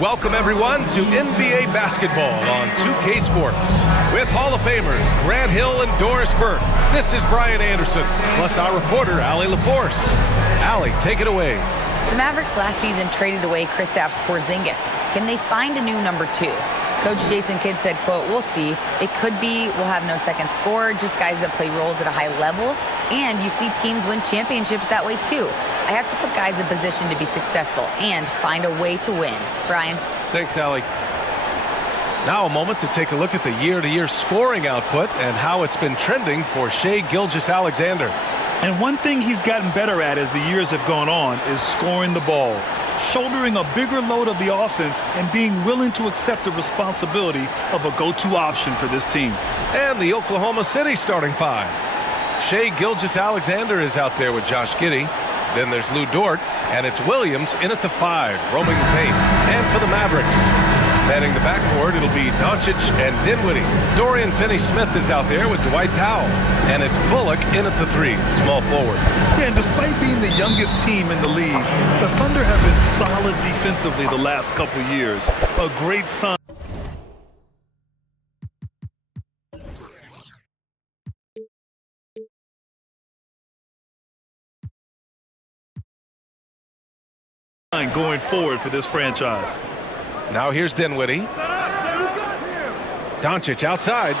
Welcome everyone to NBA basketball on 2K Sports. With Hall of Famers Grant Hill and Doris Burke, this is Brian Anderson, plus our reporter Allie LaForce. Allie, take it away. The Mavericks last season traded away Kristaps Porzingis. Can they find a new number 2? Coach Jason Kidd said, quote, "We'll see. It could be we'll have no second scorer, just guys that play roles at a high level. And you see teams win championships that way too. I have to put guys in position to be successful and find a way to win." Brian. Thanks, Allie. Now a moment to take a look at the year-to-year scoring output and how it's been trending for Shai Gilgeous-Alexander. And one thing he's gotten better at as the years have gone on is scoring the ball, shouldering a bigger load of the offense and being willing to accept the responsibility of a go-to option for this team. And the Oklahoma City starting 5. Shai Gilgeous-Alexander is out there with Josh Giddey. Then there's Lou Dort, and it's Williams in at the 5, roaming the paint. And for the Mavericks, manning the backcourt, it'll be Doncic and Dinwiddie. Dorian Finney-Smith is out there with Dwight Powell. And it's Bullock in at the 3, small forward. Yeah, and despite being the youngest team in the league, the Thunder have been solid defensively the last couple years. A great sign. Going forward for this franchise. Now here's Dinwiddie. Doncic outside.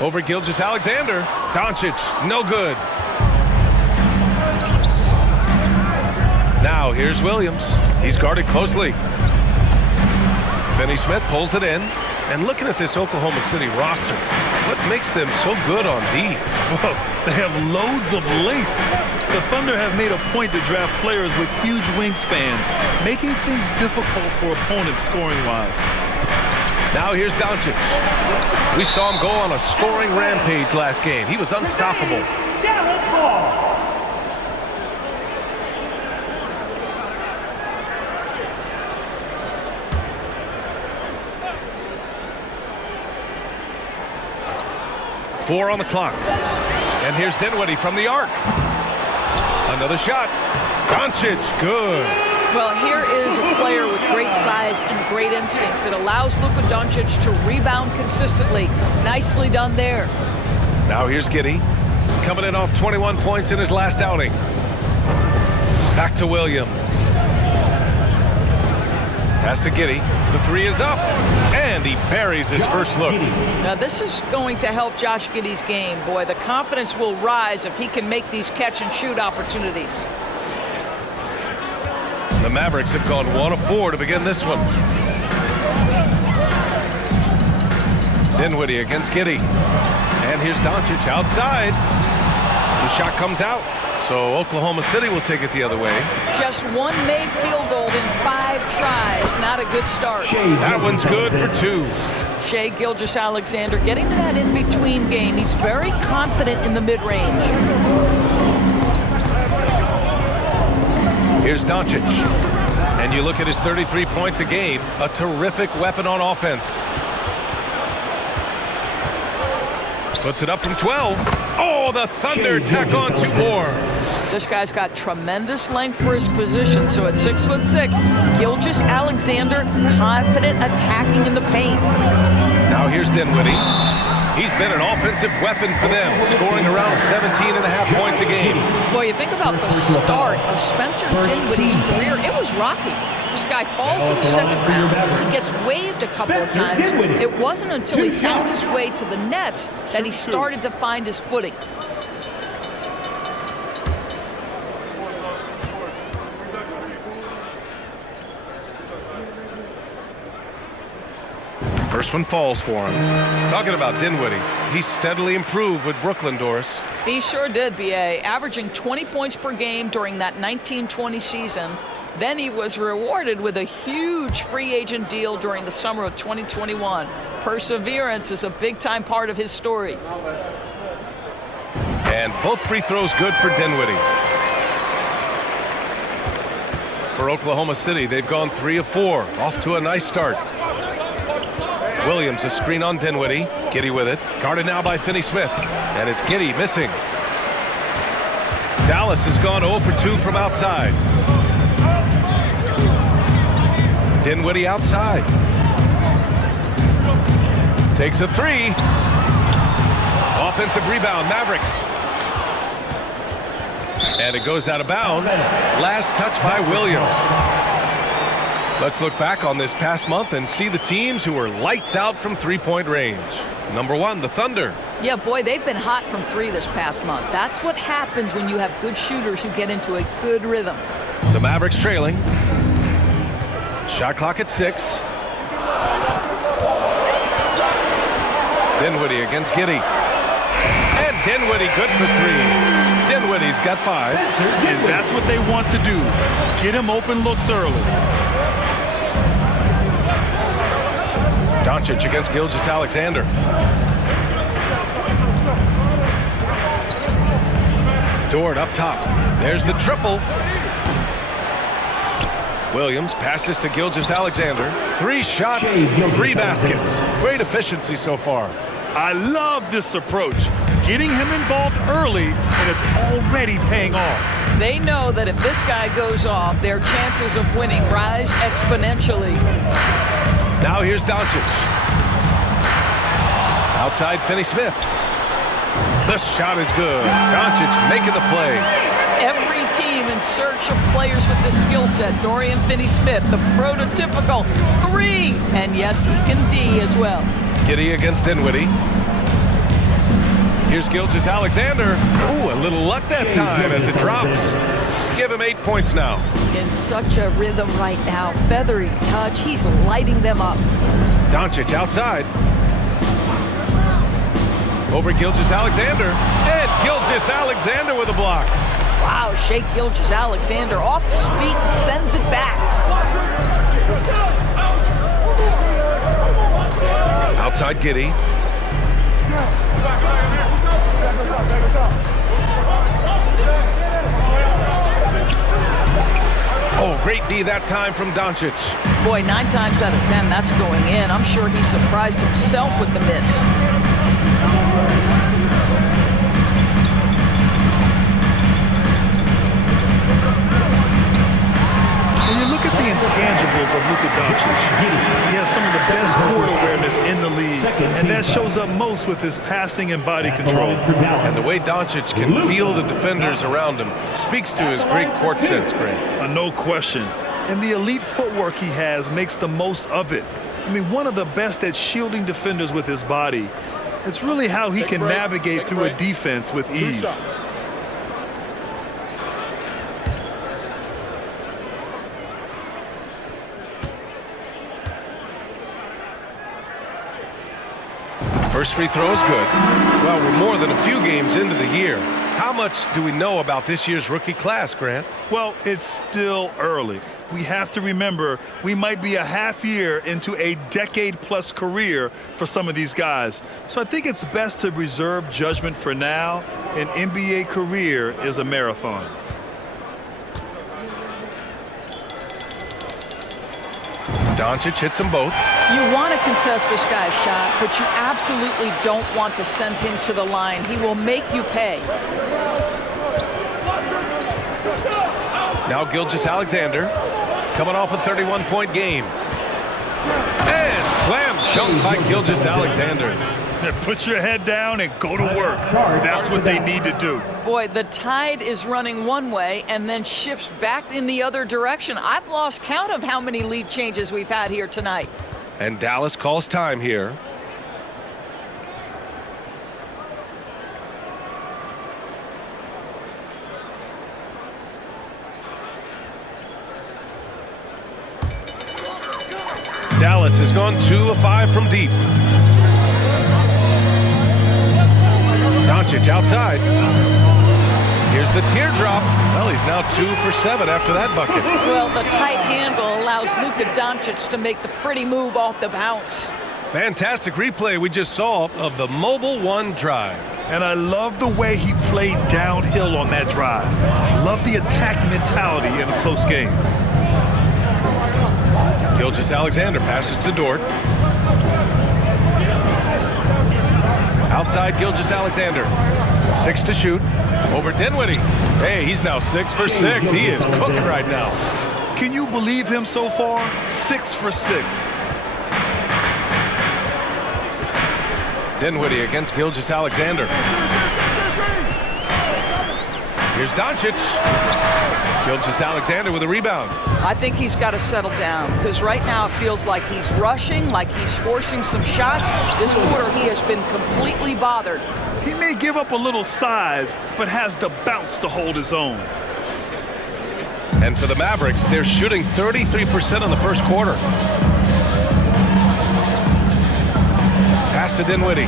Over Gilgeous-Alexander. Doncic, no good. Now here's Williams. He's guarded closely. Finney-Smith pulls it in. And looking at this Oklahoma City roster, what makes them so good on D? Well, they have loads of length. The Thunder have made a point to draft players with huge wingspans, making things difficult for opponents scoring-wise. Now here's Doncic. We saw him go on a scoring rampage last game. He was unstoppable. Four on the clock. And here's Dinwiddie from the arc. Another shot. Doncic, good. Well, here is a player with great size and great instincts. It allows Luka Doncic to rebound consistently. Nicely done there. Now here's Giddey, coming in off 21 points in his last outing. Back to Williams. Pass to Giddey. The 3 is up, and he buries his first look. Now this is going to help Josh Giddey's game. Boy, the confidence will rise if he can make these catch-and-shoot opportunities. The Mavericks have gone 1 of 4 to begin this one. Dinwiddie against Giddey. And here's Doncic outside. The shot comes out. So Oklahoma City will take it the other way. Just one made field goal in 5 tries. Not a good start. That one's good for 2. Shai Gilgeous-Alexander getting to that in-between game. He's very confident in the mid-range. Here's Doncic. And you look at his 33 points a game. A terrific weapon on offense. Puts it up from 12. Oh, the Thunder tack on 2 more. This guy's got tremendous length for his position. So at 6'6", Gilgeous-Alexander confident attacking in the paint. Now here's Dinwiddie. He's been an offensive weapon for them, scoring around 17.5 points a game. Boy, you think about the start of Spencer Dinwiddie's career. It was rocky. This guy falls to the second round. He gets waived a couple of times. It wasn't until he found his way to the Nets that he started to find his footing. First one falls for him. Talking about Dinwiddie, he steadily improved with Brooklyn, Doris. He sure did, B.A., averaging 20 points per game during that 19-20 season. Then he was rewarded with a huge free agent deal during the summer of 2021. Perseverance is a big-time part of his story. And both free throws good for Dinwiddie. For Oklahoma City, they've gone 3 of 4, off to a nice start. Williams, a screen on Dinwiddie. Giddey with it. Guarded now by Finney-Smith. And it's Giddey missing. Dallas has gone 0 for 2 from outside. Dinwiddie outside. Takes a three. Offensive rebound, Mavericks. And it goes out of bounds. Last touch by Williams. Let's look back on this past month and see the teams who were lights out from three-point range. Number one, the Thunder. Yeah, boy, they've been hot from three this past month. That's what happens when you have good shooters who get into a good rhythm. The Mavericks trailing. Shot clock at 6. Dinwiddie against Giddey. And Dinwiddie good for 3. Dinwiddie's got 5. And that's what they want to do. Get him open looks early. Doncic against Gilgeous-Alexander. Dort up top. There's the triple. Williams passes to Gilgeous-Alexander. 3 shots, 3 baskets. Great efficiency so far. I love this approach. Getting him involved early, and it's already paying off. They know that if this guy goes off, their chances of winning rise exponentially. Now here's Doncic. Outside Finney-Smith. The shot is good. Doncic making the play. Every team in search of players with this skill set. Dorian Finney-Smith, the prototypical 3. And yes, he can D as well. Giddey against Dinwiddie. Here's Gilgeous-Alexander. Ooh, a little luck that time as it drops. Give him 8 points now. In such a rhythm right now. Feathery touch. He's lighting them up. Doncic outside. Over Gilgeous-Alexander. And Gilgeous-Alexander with a block. Wow, Shai Gilgeous-Alexander off his feet and sends it back. Outside Giddey. Oh, great D that time from Doncic. Boy, 9 times out of 10, that's going in. I'm sure he surprised himself with the miss. When you look at the intangibles of Luka Doncic, he has some of the best court awareness in the league, and that shows up most with his passing and body control. And the way Doncic can feel the defenders around him speaks to his great court sense, Grant. No question. And the elite footwork he has makes the most of it. I mean, one of the best at shielding defenders with his body. It's really how he can navigate through a defense with ease. First free throw is good. Well, we're more than a few games into the year. How much do we know about this year's rookie class, Grant? Well, it's still early. We have to remember we might be a half year into a decade-plus career for some of these guys. So I think it's best to reserve judgment for now. An NBA career is a marathon. Doncic hits them both. You want to contest this guy's shot, but you absolutely don't want to send him to the line. He will make you pay. Now Gilgeous-Alexander coming off a 31-point game. And slam dunk by Gilgeous-Alexander. Put your head down and go to work. That's what they need to do. Boy, the tide is running one way and then shifts back in the other direction. I've lost count of how many lead changes we've had here tonight. And Dallas calls time here. Dallas has gone 2 of 5 from deep. Doncic outside. Here's the teardrop. Well, he's now 2 for 7 after that bucket. Well, the tight handle allows Luka Doncic to make the pretty move off the bounce. Fantastic replay we just saw of the Mobile One drive. And I love the way he played downhill on that drive. Love the attack mentality in a close game. Gilgeous-Alexander passes to Dort. Outside Gilgeous-Alexander. 6 to shoot. Over Dinwiddie. Hey, he's now 6 for 6. He is cooking right now. Can you believe him so far? 6 for 6. Dinwiddie against Gilgeous-Alexander. Here's Doncic. Gilgeous-Alexander with a rebound. I think he's got to settle down because right now it feels like he's rushing, like he's forcing some shots. This quarter he has been completely bothered. He may give up a little size, but has the bounce to hold his own. And for the Mavericks, they're shooting 33% in the first quarter. Pass to Dinwiddie.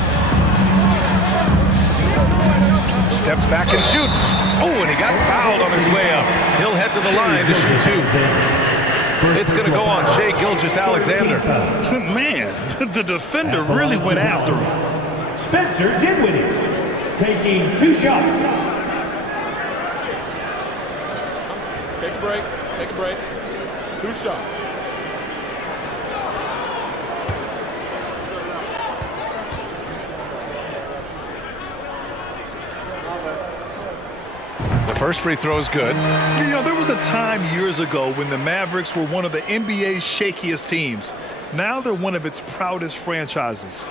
Steps back and shoots. Oh, and he got fouled on his way up. He'll head to the line to shoot 2. It's going to go on Shai Gilgeous-Alexander. Man, the defender really went after him. Spencer Dinwiddie taking 2 shots. Take a break. Take a break. 2 shots. The first free throw is good. You know, there was a time years ago when the Mavericks were one of the NBA's shakiest teams. Now they're one of its proudest franchises.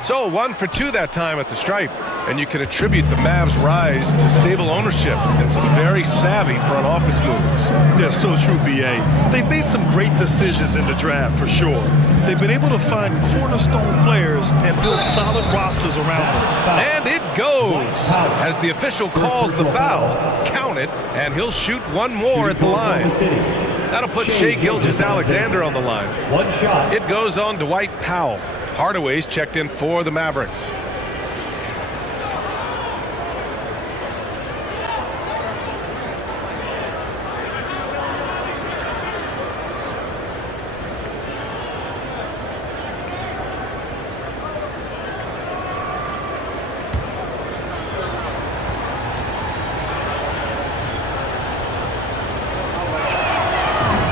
So 1 for 2 that time at the stripe. And you can attribute the Mavs' rise to stable ownership and some very savvy front office moves. Yeah, so true, B.A. They've made some great decisions in the draft, for sure. They've been able to find cornerstone players and build solid rosters around them. And it goes as the official calls the foul. Count it, and he'll shoot 1 more at the line. That'll put Shai Gilgeous-Alexander on the line. 1 shot. It goes on Dwight Powell. Hardaway's checked in for the Mavericks.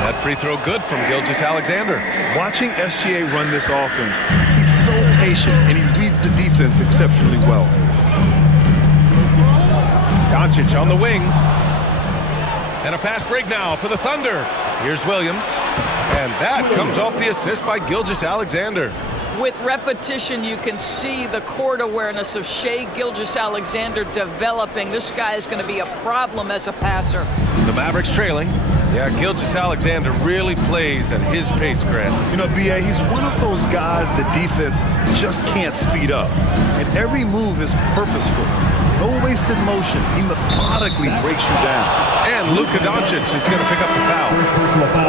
That free throw good from Gilgeous-Alexander. Watching SGA run this offense, he's so patient and he reads the defense exceptionally well. Doncic on the wing. And a fast break now for the Thunder. Here's Williams. And that comes off the assist by Gilgeous-Alexander. With repetition, you can see the court awareness of Shai Gilgeous-Alexander developing. This guy is going to be a problem as a passer. The Mavericks trailing. Yeah, Gilgeous-Alexander really plays at his pace, Grant. You know, B.A., he's one of those guys the defense just can't speed up. And every move is purposeful. No wasted motion. He methodically breaks you down. And Luka Doncic is going to pick up the foul.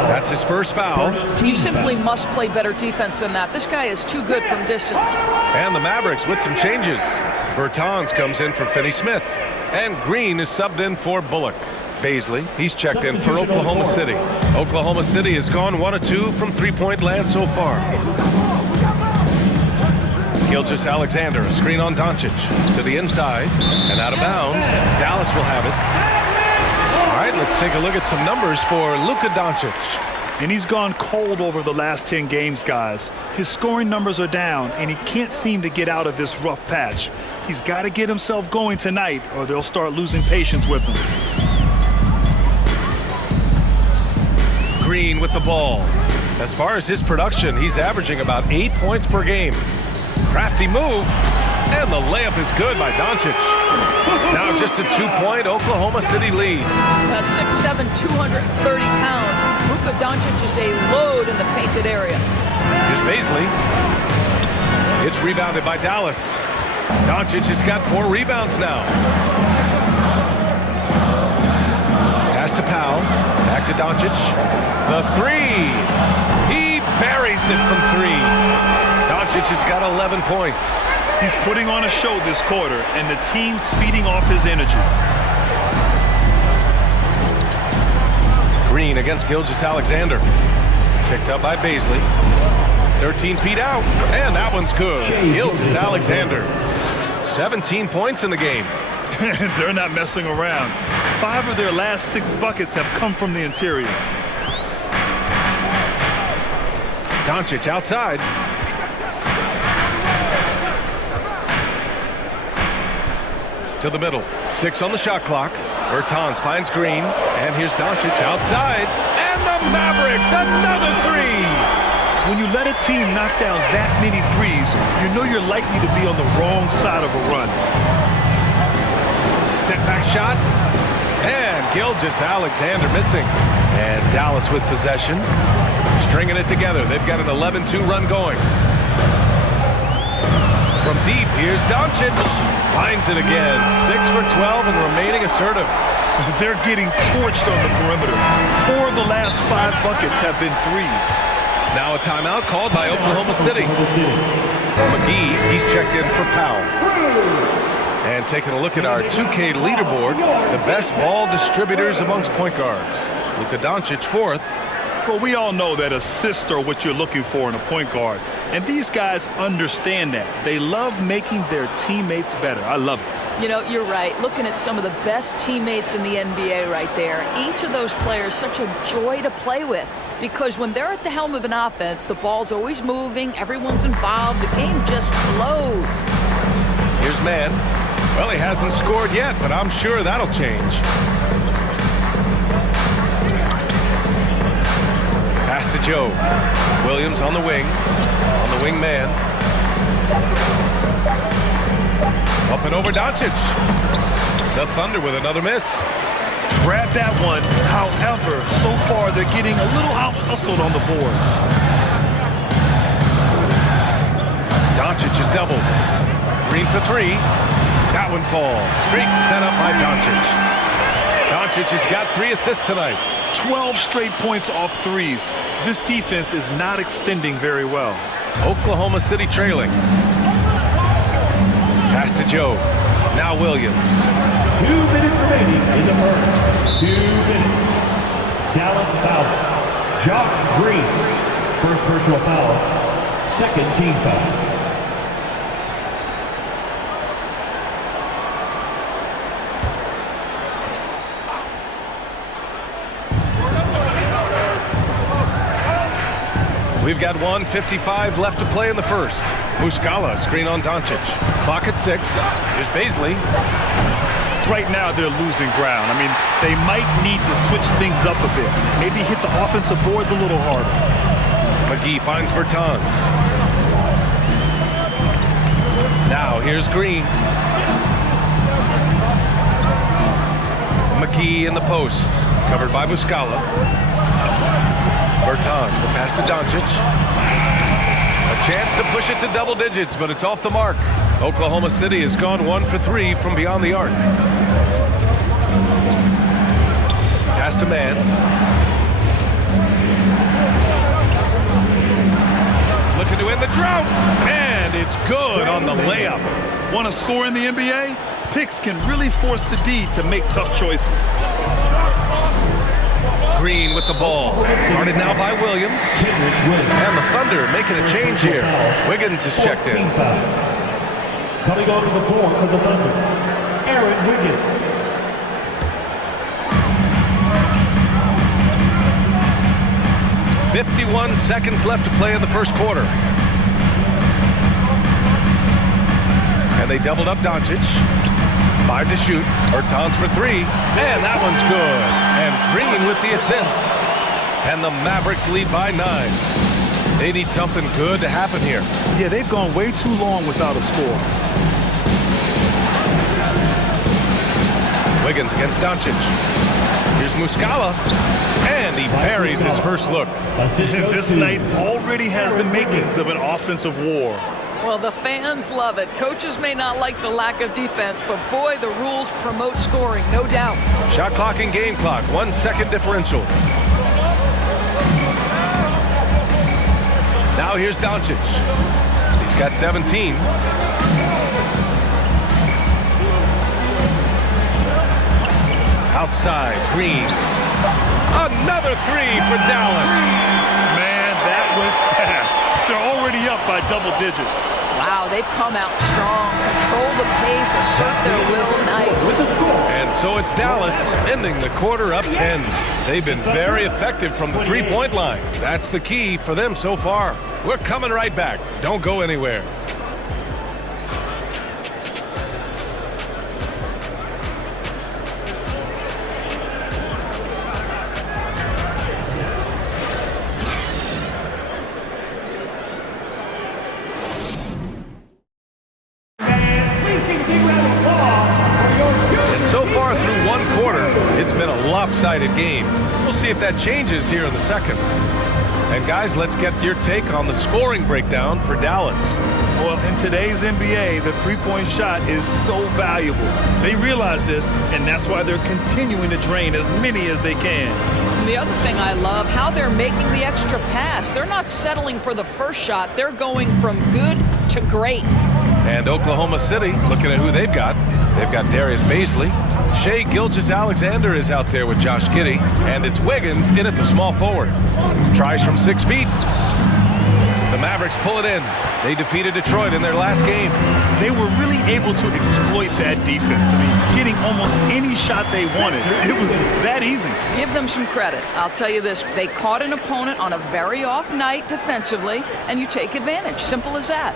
That's his first foul. You simply must play better defense than that. This guy is too good from distance. And the Mavericks with some changes. Bertans comes in for Finney Smith. And Green is subbed in for Bullock. Baisley, he's checked in for Oklahoma City. Oklahoma City has gone 1 of 2 from three-point land so far. Gilgeous-Alexander, a screen on Doncic. To the inside and out of bounds. Dallas will have it. All right, let's take a look at some numbers for Luka Doncic. And he's gone cold over the last 10 games, guys. His scoring numbers are down, and he can't seem to get out of this rough patch. He's got to get himself going tonight, or they'll start losing patience with him. Green with the ball. As far as his production, he's averaging about 8 points per game. Crafty move, and the layup is good by Doncic. Now just a 2-point Oklahoma City lead. 6'7", 230 pounds. Luka Doncic is a load in the painted area. Here's Baisley. It's rebounded by Dallas. Doncic has got 4 rebounds now. Pass to Powell. Back to Doncic. The 3. He buries it from 3. Doncic has got 11 points. He's putting on a show this quarter, and the team's feeding off his energy. Green against Gilgeous-Alexander. Picked up by Baisley. 13 feet out, and that one's good. Gilgeous-Alexander. 17 points in the game. They're not messing around. 5 of their last 6 buckets have come from the interior. Doncic outside. To the middle. 6 on the shot clock. Bertans finds Green. And here's Doncic outside. And the Mavericks, another three. When you let a team knock down that many threes, you know you're likely to be on the wrong side of a run. Step back shot. And Gilgeous-Alexander missing. And Dallas with possession. Stringing it together. They've got an 11-2 run going. From deep, here's Doncic. Finds it again. 6 for 12 and remaining assertive. They're getting torched on the perimeter. 4 of the last 5 buckets have been threes. Now a timeout called by Oklahoma City. McGee, he's checked in for Powell. And taking a look at our 2K leaderboard, the best ball distributors amongst point guards. Luka Doncic 4th. Well, we all know that assists are what you're looking for in a point guard. And these guys understand that. They love making their teammates better. I love it. You know, you're right. Looking at some of the best teammates in the NBA right there, each of those players such a joy to play with. Because when they're at the helm of an offense, the ball's always moving, everyone's involved, the game just flows. Here's Mann. Well, he hasn't scored yet, but I'm sure that'll change. Pass to Joe. Williams on the wing. On the wing man. Up and over Doncic. The Thunder with another miss. Grab that one. However, so far they're getting a little out-hustled on the boards. Doncic is doubled. Green for 3. That one falls. Great setup by Doncic. Doncic has got 3 assists tonight. 12 straight points off threes. This defense is not extending very well. Oklahoma City trailing. Pass to Joe. Now Williams. 2 minutes remaining in the first. 2 minutes. Dallas foul. Josh Green. First personal foul. Second team foul. We've got 1:55 left to play in the first. Muscala screen on Doncic. Clock at 6. Here's Baisley. Right now they're losing ground. I mean, they might need to switch things up a bit. Maybe hit the offensive boards a little harder. McGee finds Bertans. Now here's Green. McGee in the post. Covered by Muscala. Bertans, the pass to Doncic. A chance to push it to double digits, but it's off the mark. Oklahoma City has gone 1 for 3 from beyond the arc. Pass to Mann. Looking to end the drought, and it's good on the layup. Want to score in the NBA? Picks can really force the D to make tough choices. Green with the ball. Guarded now by Williams. And the Thunder making a change here. Wiggins is checked in. Coming onto the floor for the Thunder, Aaron Wiggins. .51 seconds left to play in the first quarter. And they doubled up Doncic. 5 to shoot. Bertans for 3. And that one's good. And Green with the assist. And the Mavericks lead by 9. They need something good to happen here. Yeah, they've gone way too long without a score. Wiggins against Doncic. Here's Muscala. And he buries his first look. This night already has the makings of an offensive war. Well, the fans love it. Coaches may not like the lack of defense, but boy, the rules promote scoring, no doubt. Shot clock and game clock, 1 second differential. Now here's Doncic. He's got 17. Outside, Green. Another 3 for Dallas. Man, that was fast. They're already up by double digits. Wow, they've come out strong, control the pace, assert their will, nice. And so it's Dallas ending the quarter up 10. They've been very effective from the three-point line. That's the key for them so far. We're coming right back. Don't go anywhere. So far through one quarter, it's been a lopsided game. We'll see if that changes here in the second. And guys, let's get your take on the scoring breakdown for Dallas. Well, in today's NBA, the three-point shot is so valuable. They realize this, and that's why they're continuing to drain as many as they can. And the other thing I love, how they're making the extra pass. They're not settling for the first shot. They're going from good to great. And Oklahoma City, looking at who they've got. They've got Darius Baisley. Shai Gilgeous-Alexander is out there with Josh Giddey. And it's Wiggins in at the small forward. Tries from 6 feet. The Mavericks pull it in. They defeated Detroit in their last game. They were really able to exploit that defense. I mean, getting almost any shot they wanted. It was that easy. Give them some credit. I'll tell you this, they caught an opponent on a very off night defensively, and you take advantage. Simple as that.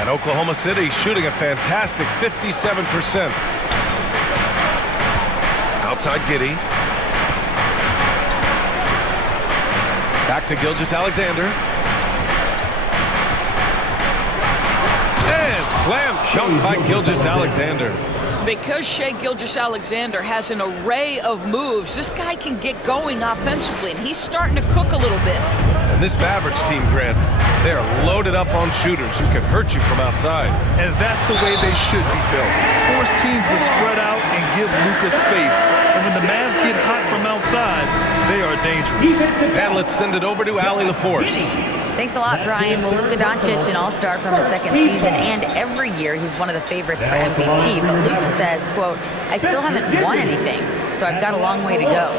And Oklahoma City shooting a fantastic 57%. Outside Giddey. Back to Gilgeous-Alexander. And slam dunk by Gilgeous-Alexander. Because Shai Gilgeous-Alexander has an array of moves, this guy can get going offensively, and he's starting to cook a little bit. And this Mavericks team, Grant, they're loaded up on shooters who can hurt you from outside. And that's the way they should be built. Force teams to spread out and give Luka space. And when the Mavs get hot from outside, they are dangerous. And let's send it over to Allie LaForce. Thanks a lot, Brian. Well, Luka Doncic, an all-star from his second season, and every year he's one of the favorites for MVP. But Luka says, quote, I still haven't won anything, so I've got a long way to go.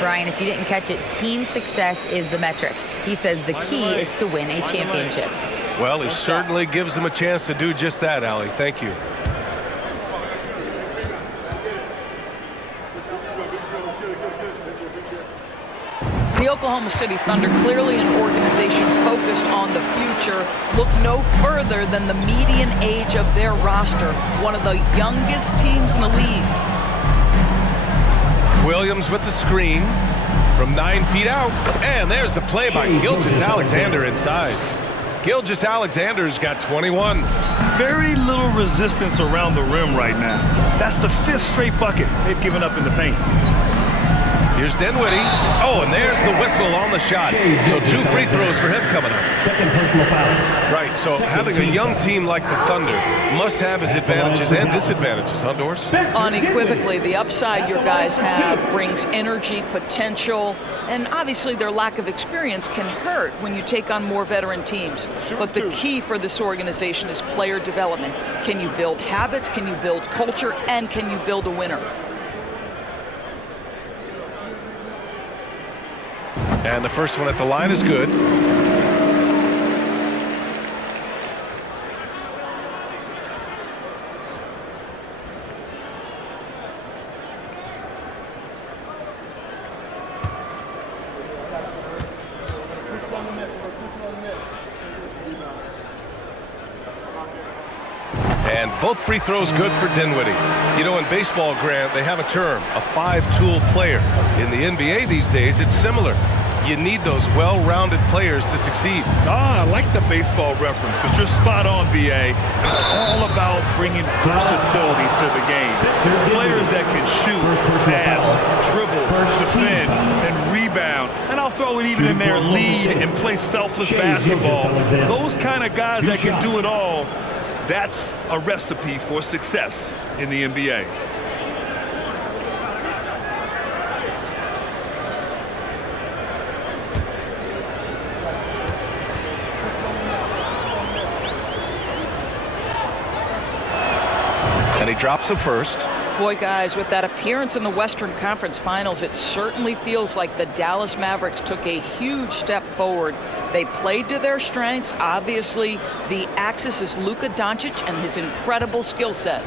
Brian, if you didn't catch it, team success is the metric. He says the key is to win a championship. Well, he certainly gives them a chance to do just that, Allie. Thank you. The Oklahoma City Thunder, clearly an organization focused on the future, look no further than the median age of their roster, one of the youngest teams in the league. Williams with the screen from 9 feet out. And there's the play by Gilgeous-Alexander inside. Gilgeous-Alexander's got 21. Very little resistance around the rim right now. That's the 5th straight bucket they've given up in the paint. Here's Dinwiddie. Oh, and there's the whistle on the shot. So 2 free throws for him coming up. Second personal foul. Right, so having a young team like the Thunder must have its advantages and disadvantages, huh, Doris? Unequivocally, the upside your guys have brings energy, potential, and obviously their lack of experience can hurt when you take on more veteran teams. But the key for this organization is player development. Can you build habits? Can you build culture? And can you build a winner? And the first one at the line is good. And both free throws good for Dinwiddie. You know, in baseball, Grant, they have a term, a 5-tool player. In the NBA these days, it's similar. You need those well-rounded players to succeed. I like the baseball reference, but you're spot on, BA. It's all about bringing versatility to the game. Players that can shoot, pass, dribble, defend, and rebound. And I'll throw it even in there, lead and play selfless basketball. Those kind of guys that can do it all, that's a recipe for success in the NBA. And he drops the first. Boy, guys, with that appearance in the Western Conference Finals, it certainly feels like the Dallas Mavericks took a huge step forward. They played to their strengths. Obviously, the axis is Luka Doncic and his incredible skill set.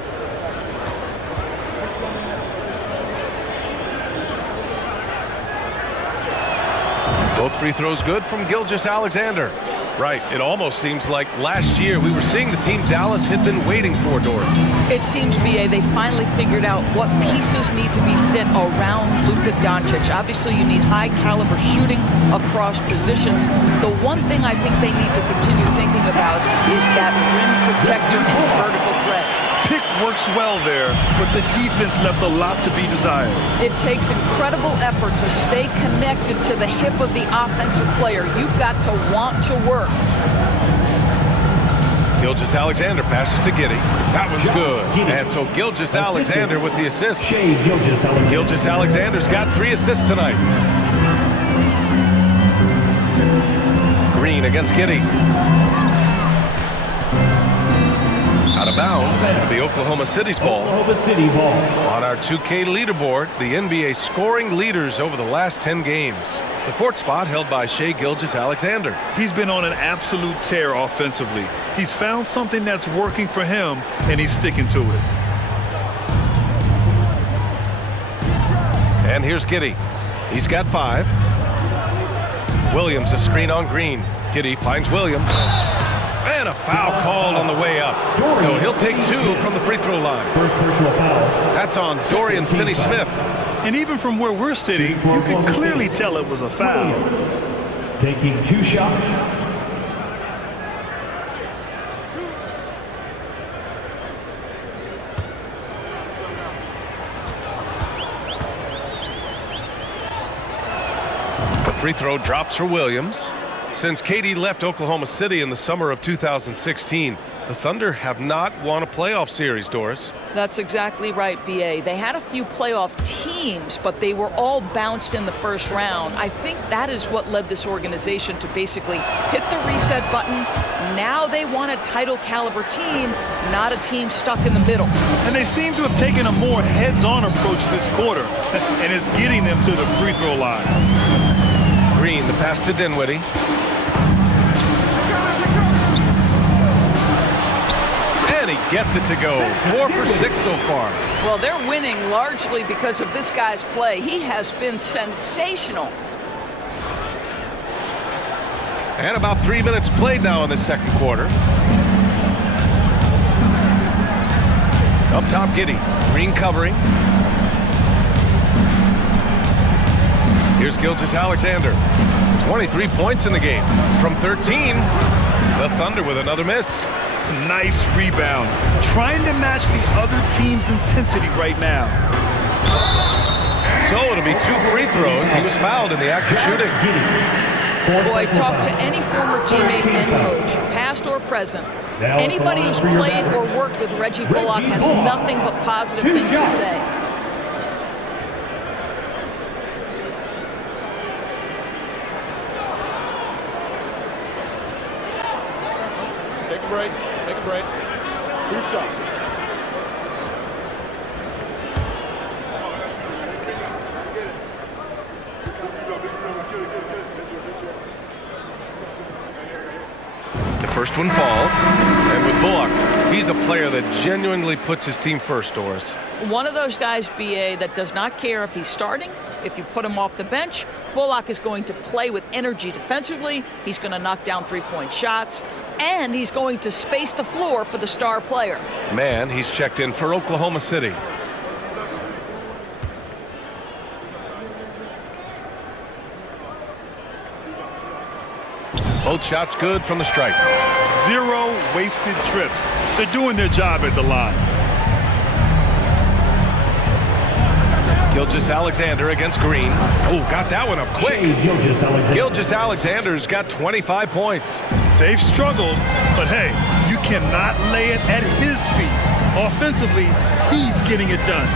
Both free throws good from Gilgeous-Alexander. Right, it almost seems like last year we were seeing the team Dallas had been waiting for, Doris. It seems, BA, they finally figured out what pieces need to be fit around Luka Doncic. Obviously, you need high-caliber shooting across positions. The one thing I think they need to continue thinking about is that rim protector and vertical threat. Pick works well there, but the defense left a lot to be desired. It takes incredible effort to stay connected to the hip of the offensive player. You've got to want to work. Gilgeous-Alexander passes to Giddey. That one's good. And so Gilgeous-Alexander with the assist. Gilgeous-Alexander's got 3 assists tonight. Green against Giddey. Out of bounds, the Oklahoma City's ball. On our 2K leaderboard, the NBA scoring leaders over the last 10 games. The 4th spot held by Shai Gilgeous-Alexander. He's been on an absolute tear offensively. He's found something that's working for him, and he's sticking to it. And here's Giddey. He's got 5. Williams a screen on Green. Giddey finds Williams. And a foul called on the way up. So he'll take 2 from the free throw line. First personal foul. That's on Dorian Finney-Smith. And even from where we're sitting, you can clearly tell it was a foul. Taking 2 shots. The free throw drops for Williams. Since KD left Oklahoma City in the summer of 2016, the Thunder have not won a playoff series, Doris. That's exactly right, BA. They had a few playoff teams, but they were all bounced in the first round. I think that is what led this organization to basically hit the reset button. Now they want a title caliber team, not a team stuck in the middle. And they seem to have taken a more heads-on approach this quarter, and it's getting them to the free throw line. Green, the pass to Dinwiddie. And he gets it to go. 4 for 6 so far. Well, they're winning largely because of this guy's play. He has been sensational. And about 3 minutes played now in the second quarter. Up top, Giddey. Green covering. Here's Gilgeous-Alexander. 23 points in the game. From 13, the Thunder with another miss. Nice rebound. Trying to match the other team's intensity right now. So it'll be 2 free throws. He was fouled in the act of shooting. Boy, talk to any former teammate and coach, past or present. Anybody who's played or worked with Reggie Bullock has nothing but positive things to say. Take a break. Take a break. 2 shots. The first one falls. And with Bullock, he's a player that genuinely puts his team first, Doris. One of those guys, BA, that does not care if he's starting, if you put him off the bench. Bullock is going to play with energy defensively. He's going to knock down 3-point shots. And he's going to space the floor for the star player. Man, he's checked in for Oklahoma City. Both shots good from the stripe. 0 wasted trips. They're doing their job at the line. Gilgeous-Alexander against Green. Oh, got that one up quick. Gilgeous-Alexander's got 25 points. They've struggled, but hey, you cannot lay it at his feet. Offensively, he's getting it done.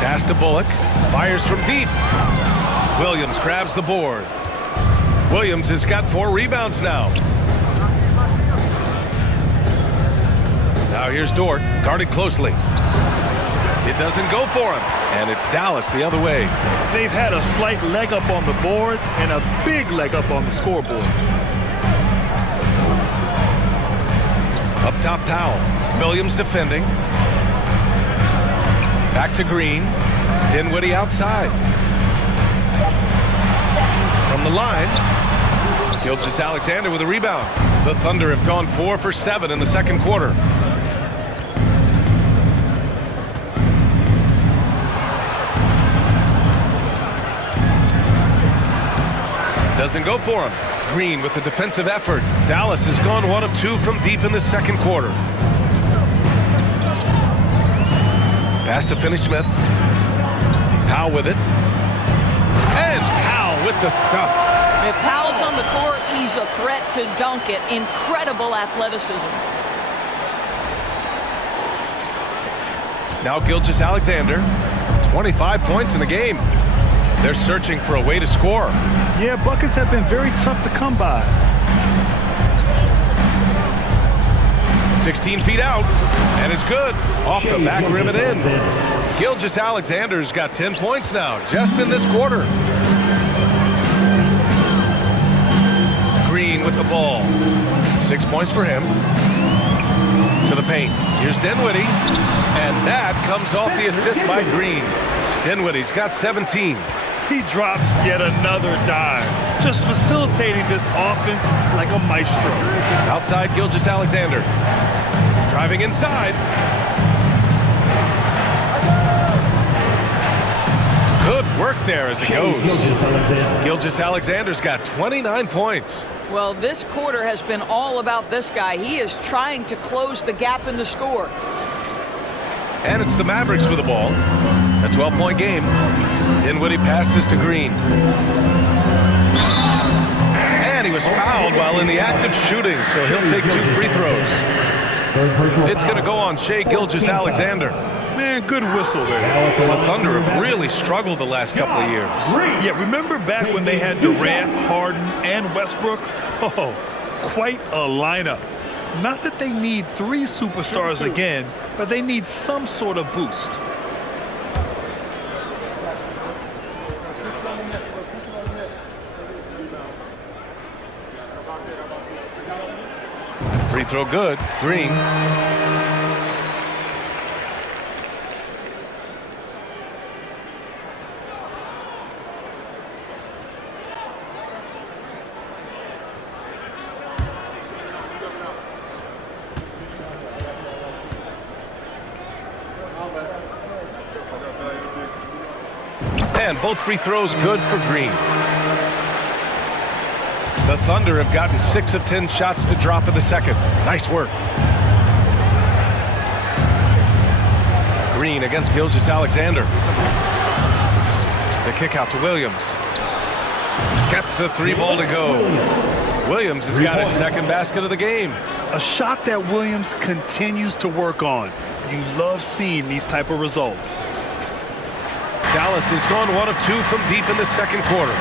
Pass to Bullock. Fires from deep. Williams grabs the board. Williams has got 4 rebounds now. Now here's Dort, guarded closely. It doesn't go for him, and it's Dallas the other way. They've had a slight leg up on the boards and a big leg up on the scoreboard. Up top, Powell. Williams defending. Back to Green. Dinwiddie outside. From the line, Gilgeous-Alexander with a rebound. The Thunder have gone 4 for 7 in the second quarter. Doesn't go for him. Green with the defensive effort. Dallas has gone 1 of 2 from deep in the second quarter. Pass to Finney-Smith. Powell with it. And Powell with the stuff. If Powell's on the court, he's a threat to dunk it. Incredible athleticism. Now Gilgeous-Alexander. 25 points in the game. They're searching for a way to score. Yeah, buckets have been very tough to come by. 16 feet out, and it's good. Off the back rim and in. Gilgeous-Alexander's got 10 points now, just in this quarter. Green with the ball. 6 points for him. To the paint. Here's Dinwiddie, and that comes off the assist by Green. Dinwiddie's got 17. He drops yet another dive, just facilitating this offense like a maestro. Outside, Gilgeous-Alexander. Driving inside. Good work there as it goes. Gilgeous-Alexander's got 29 points. Well, this quarter has been all about this guy. He is trying to close the gap in the score. And it's the Mavericks with the ball. A 12-point game. Dinwiddie passes to Green. And he was fouled while in the act of shooting, so he'll take 2 free throws. It's going to go on Shai Gilgeous-Alexander. Man, good whistle there. The Thunder have really struggled the last couple of years. Yeah, remember back when they had Durant, Harden, and Westbrook? Oh, quite a lineup. Not that they need 3 superstars again, but they need some sort of boost. Free throw good. Green. And both free throws good for Green. The Thunder have gotten 6 of 10 shots to drop in the second. Nice work. Green against Gilgeous-Alexander. The kick out to Williams. Gets the 3-ball to go. Williams has got his second basket of the game. A shot that Williams continues to work on. You love seeing these type of results. Dallas has gone 1 of 2 from deep in the second quarter.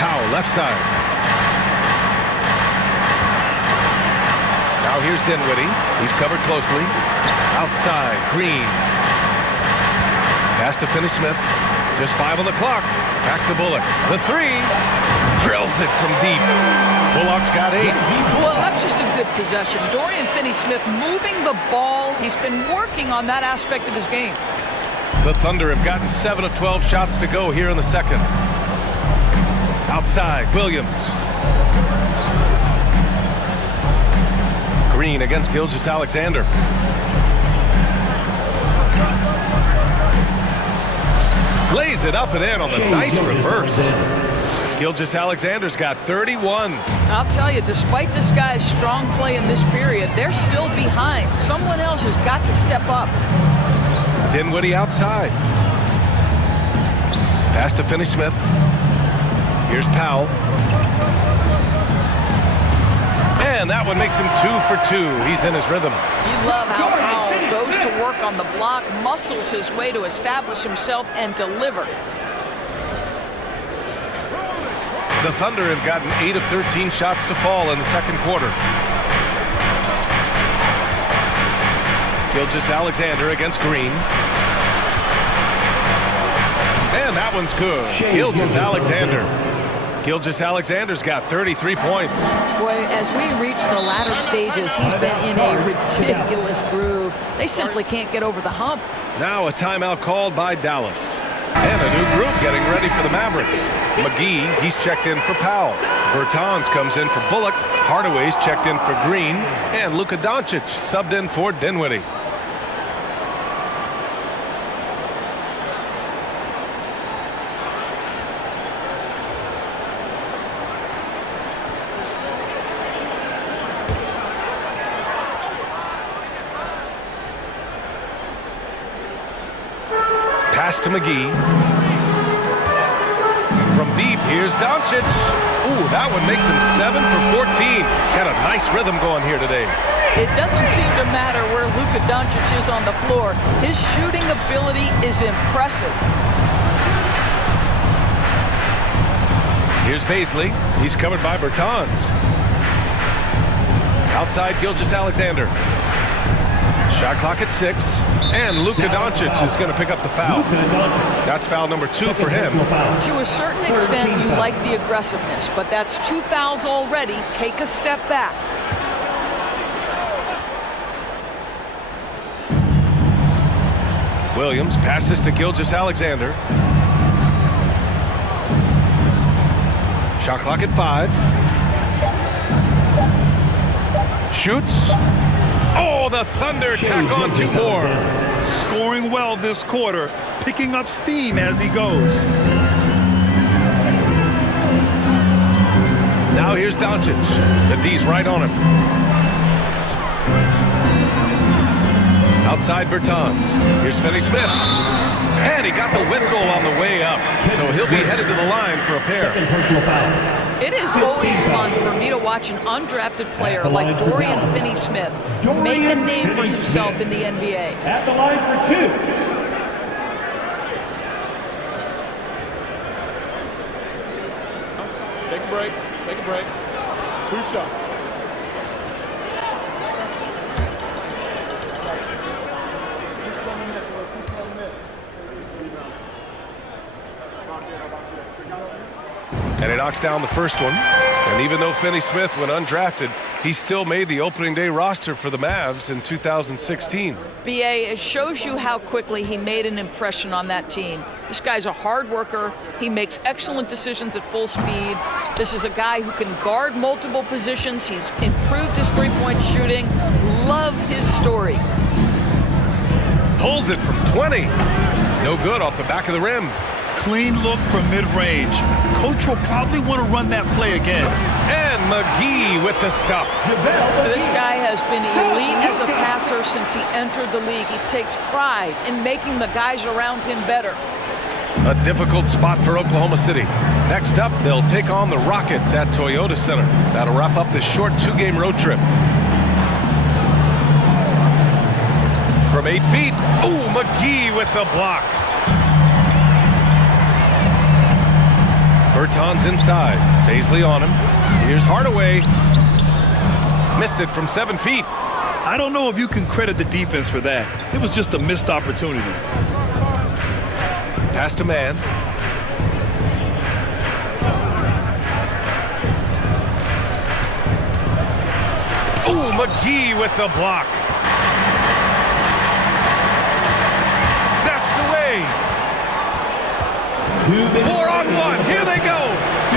Powell, left side. Now here's Dinwiddie. He's covered closely. Outside, Green. Pass to Finney-Smith. Just 5 on the clock. Back to Bullock. The 3. Drills it from deep. Bullock's got 8. Well, that's just a good possession. Dorian Finney-Smith moving the ball. He's been working on that aspect of his game. The Thunder have gotten 7 of 12 shots to go here in the second. Outside, Williams. Green against Gilgeous-Alexander. Lays it up and in on the nice reverse. Gilgeous-Alexander's got 31. I'll tell you, despite this guy's strong play in this period, they're still behind. Someone else has got to step up. Dinwiddie outside. Pass to Finney-Smith. Here's Powell. And that one makes him 2 for 2. He's in his rhythm. You love how Powell goes to work on the block, muscles his way to establish himself and deliver. The Thunder have gotten 8 of 13 shots to fall in the second quarter. Gilgeous-Alexander against Green. And that one's good. Gilgeous-Alexander. Gilgeous-Alexander's got 33 points. Boy, as we reach the latter stages, he's been in a ridiculous groove. They simply can't get over the hump. Now a timeout called by Dallas. And a new group getting ready for the Mavericks. McGee, he's checked in for Powell. Bertans comes in for Bullock. Hardaway's checked in for Green. And Luka Doncic subbed in for Dinwiddie. Pass to McGee. From deep, here's Doncic. Ooh, that one makes him 7 for 14. Got a nice rhythm going here today. It doesn't seem to matter where Luka Doncic is on the floor. His shooting ability is impressive. Here's Baisley. He's covered by Bertans. Outside Gilgeous-Alexander. Shot clock at 6. And Luka Doncic is going to pick up the foul. That's foul number 2 for him. To a certain extent, you like the aggressiveness, but that's 2 fouls already. Take a step back. Williams passes to Gilgeous-Alexander. Shot clock at 5. Shoots. Oh, the Thunder tack on 2 more. Scoring well this quarter, picking up steam as he goes. Now here's Doncic. The D's right on him. Outside Bertans. Here's Finney-Smith. And he got the whistle on the way up. So he'll be headed to the line for a pair. It is always fun for me to watch an undrafted player like Dorian Finney-Smith make a name for himself in the NBA. At the line for 2. Take a break. Take a break. 2 shots. And he knocks down the first one. And even though Finney-Smith went undrafted, he still made the opening day roster for the Mavs in 2016. BA, it shows you how quickly he made an impression on that team. This guy's a hard worker. He makes excellent decisions at full speed. This is a guy who can guard multiple positions. He's improved his three-point shooting. Love his story. Pulls it from 20. No good off the back of the rim. Clean look from mid-range. Coach will probably want to run that play again. And McGee with the stuff. This guy has been elite as a passer since he entered the league. He takes pride in making the guys around him better. A difficult spot for Oklahoma City. Next up, they'll take on the Rockets at Toyota Center. That'll wrap up this short 2-game road trip. From 8 feet, ooh, McGee with the block. Bertans inside. Baisley on him. Here's Hardaway. Missed it from 7 feet. I don't know if you can credit the defense for that. It was just a missed opportunity. Pass to Man. Ooh, McGee with the block. Snatched away. 4-on-1. Here they go.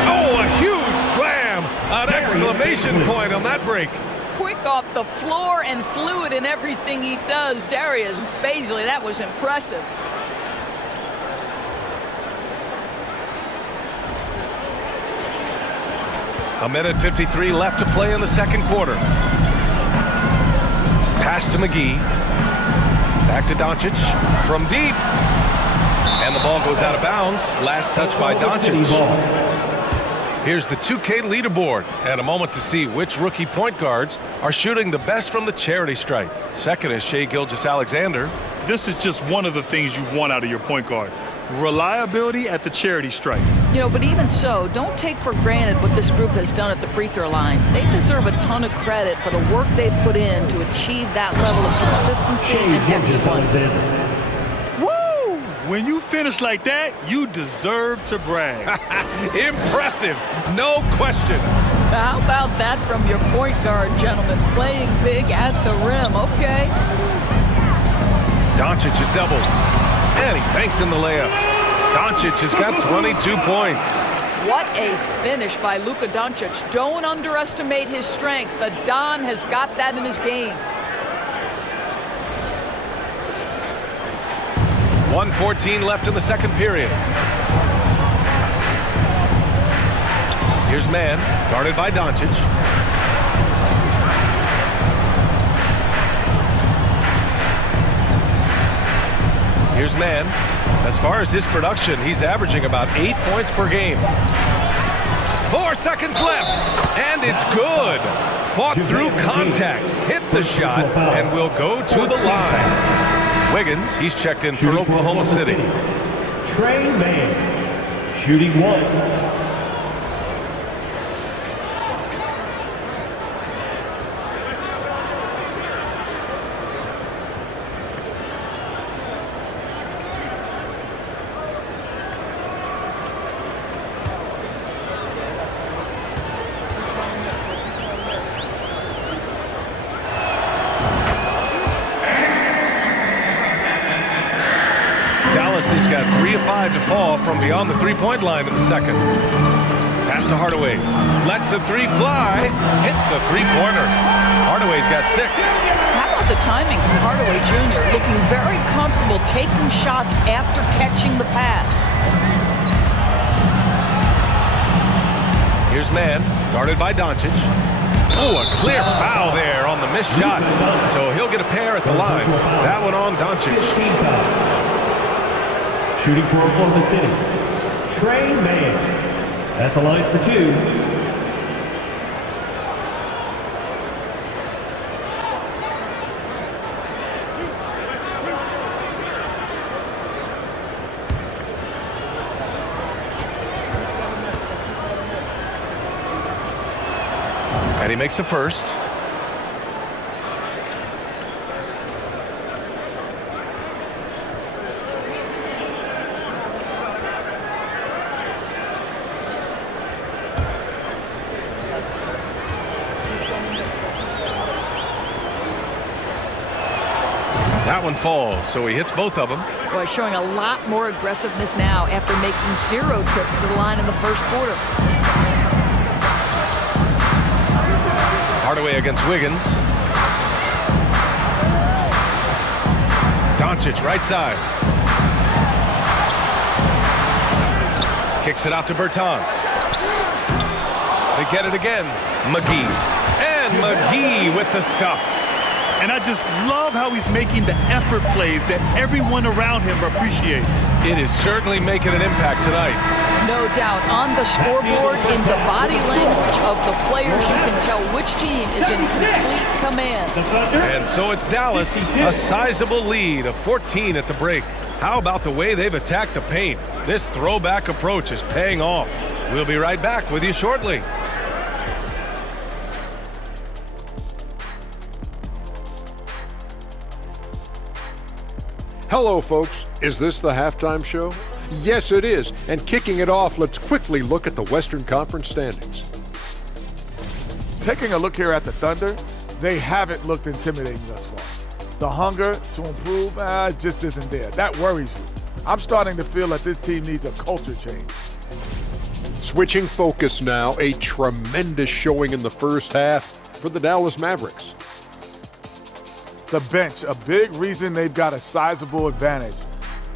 Oh, a huge slam. An exclamation point on that break. Quick off the floor and fluid in everything he does. Darius Baisley, that was impressive. A minute 53 left to play in the second quarter. Pass to McGee. Back to Doncic. From deep. And the ball goes out of bounds. Last touch by Doncic. Here's the 2K leaderboard. And a moment to see which rookie point guards are shooting the best from the charity stripe. Second is Shai Gilgeous-Alexander. This is just one of the things you want out of your point guard. Reliability at the charity stripe. But even so, don't take for granted what this group has done at the free throw line. They deserve a ton of credit for the work they've put in to achieve that level of consistency and excellence. Woo! When you finish like that, you deserve to brag. Impressive, no question. How about that from your point guard, gentlemen? Playing big at the rim, okay? Doncic is doubled, and he banks in the layup. Doncic has got 22 points. What a finish by Luka Doncic. Don't underestimate his strength. The Don has got that in his game. 1:14 left in the second period. Here's man, guarded by Doncic. Here's man. As far as his production, he's averaging about 8 points per game. 4 seconds left, and it's good. Fought through contact, hit the shot, and will go to the line. Wiggins, he's checked in for Oklahoma City. Trey Mann, shooting 1. He's got 3 of 5 to fall from beyond the three-point line in the second. Pass to Hardaway. Lets the three fly. Hits the three-pointer. Hardaway's got 6. How about the timing from Hardaway Jr. Looking very comfortable taking shots after catching the pass. Here's man, guarded by Doncic. Oh, a clear foul there on the missed shot. So he'll get a pair at the line. That one on Doncic. 15 foul. Shooting for Oklahoma City, Trey Mann at the line for 2. And he makes a first. That one falls, so he hits both of them. Boy, showing a lot more aggressiveness now after making 0 trips to the line in the first quarter. Hardaway against Wiggins. Doncic, right side. Kicks it out to Bertans. They get it again. McGee. And McGee with the stuff. And I just love how he's making the effort plays that everyone around him appreciates. It is certainly making an impact tonight. No doubt. On the scoreboard, in the body language of the players, you can tell which team is in complete command. And so it's Dallas, a sizable lead of 14 at the break. How about the way they've attacked the paint? This throwback approach is paying off. We'll be right back with you shortly. Hello, folks. Is this the halftime show? Yes, it is. And kicking it off, let's quickly look at the Western Conference standings. Taking a look here at the Thunder, they haven't looked intimidating thus far. The hunger to improve just isn't there. That worries you. I'm starting to feel that this team needs a culture change. Switching focus now, a tremendous showing in the first half for the Dallas Mavericks. The bench, a big reason they've got a sizable advantage.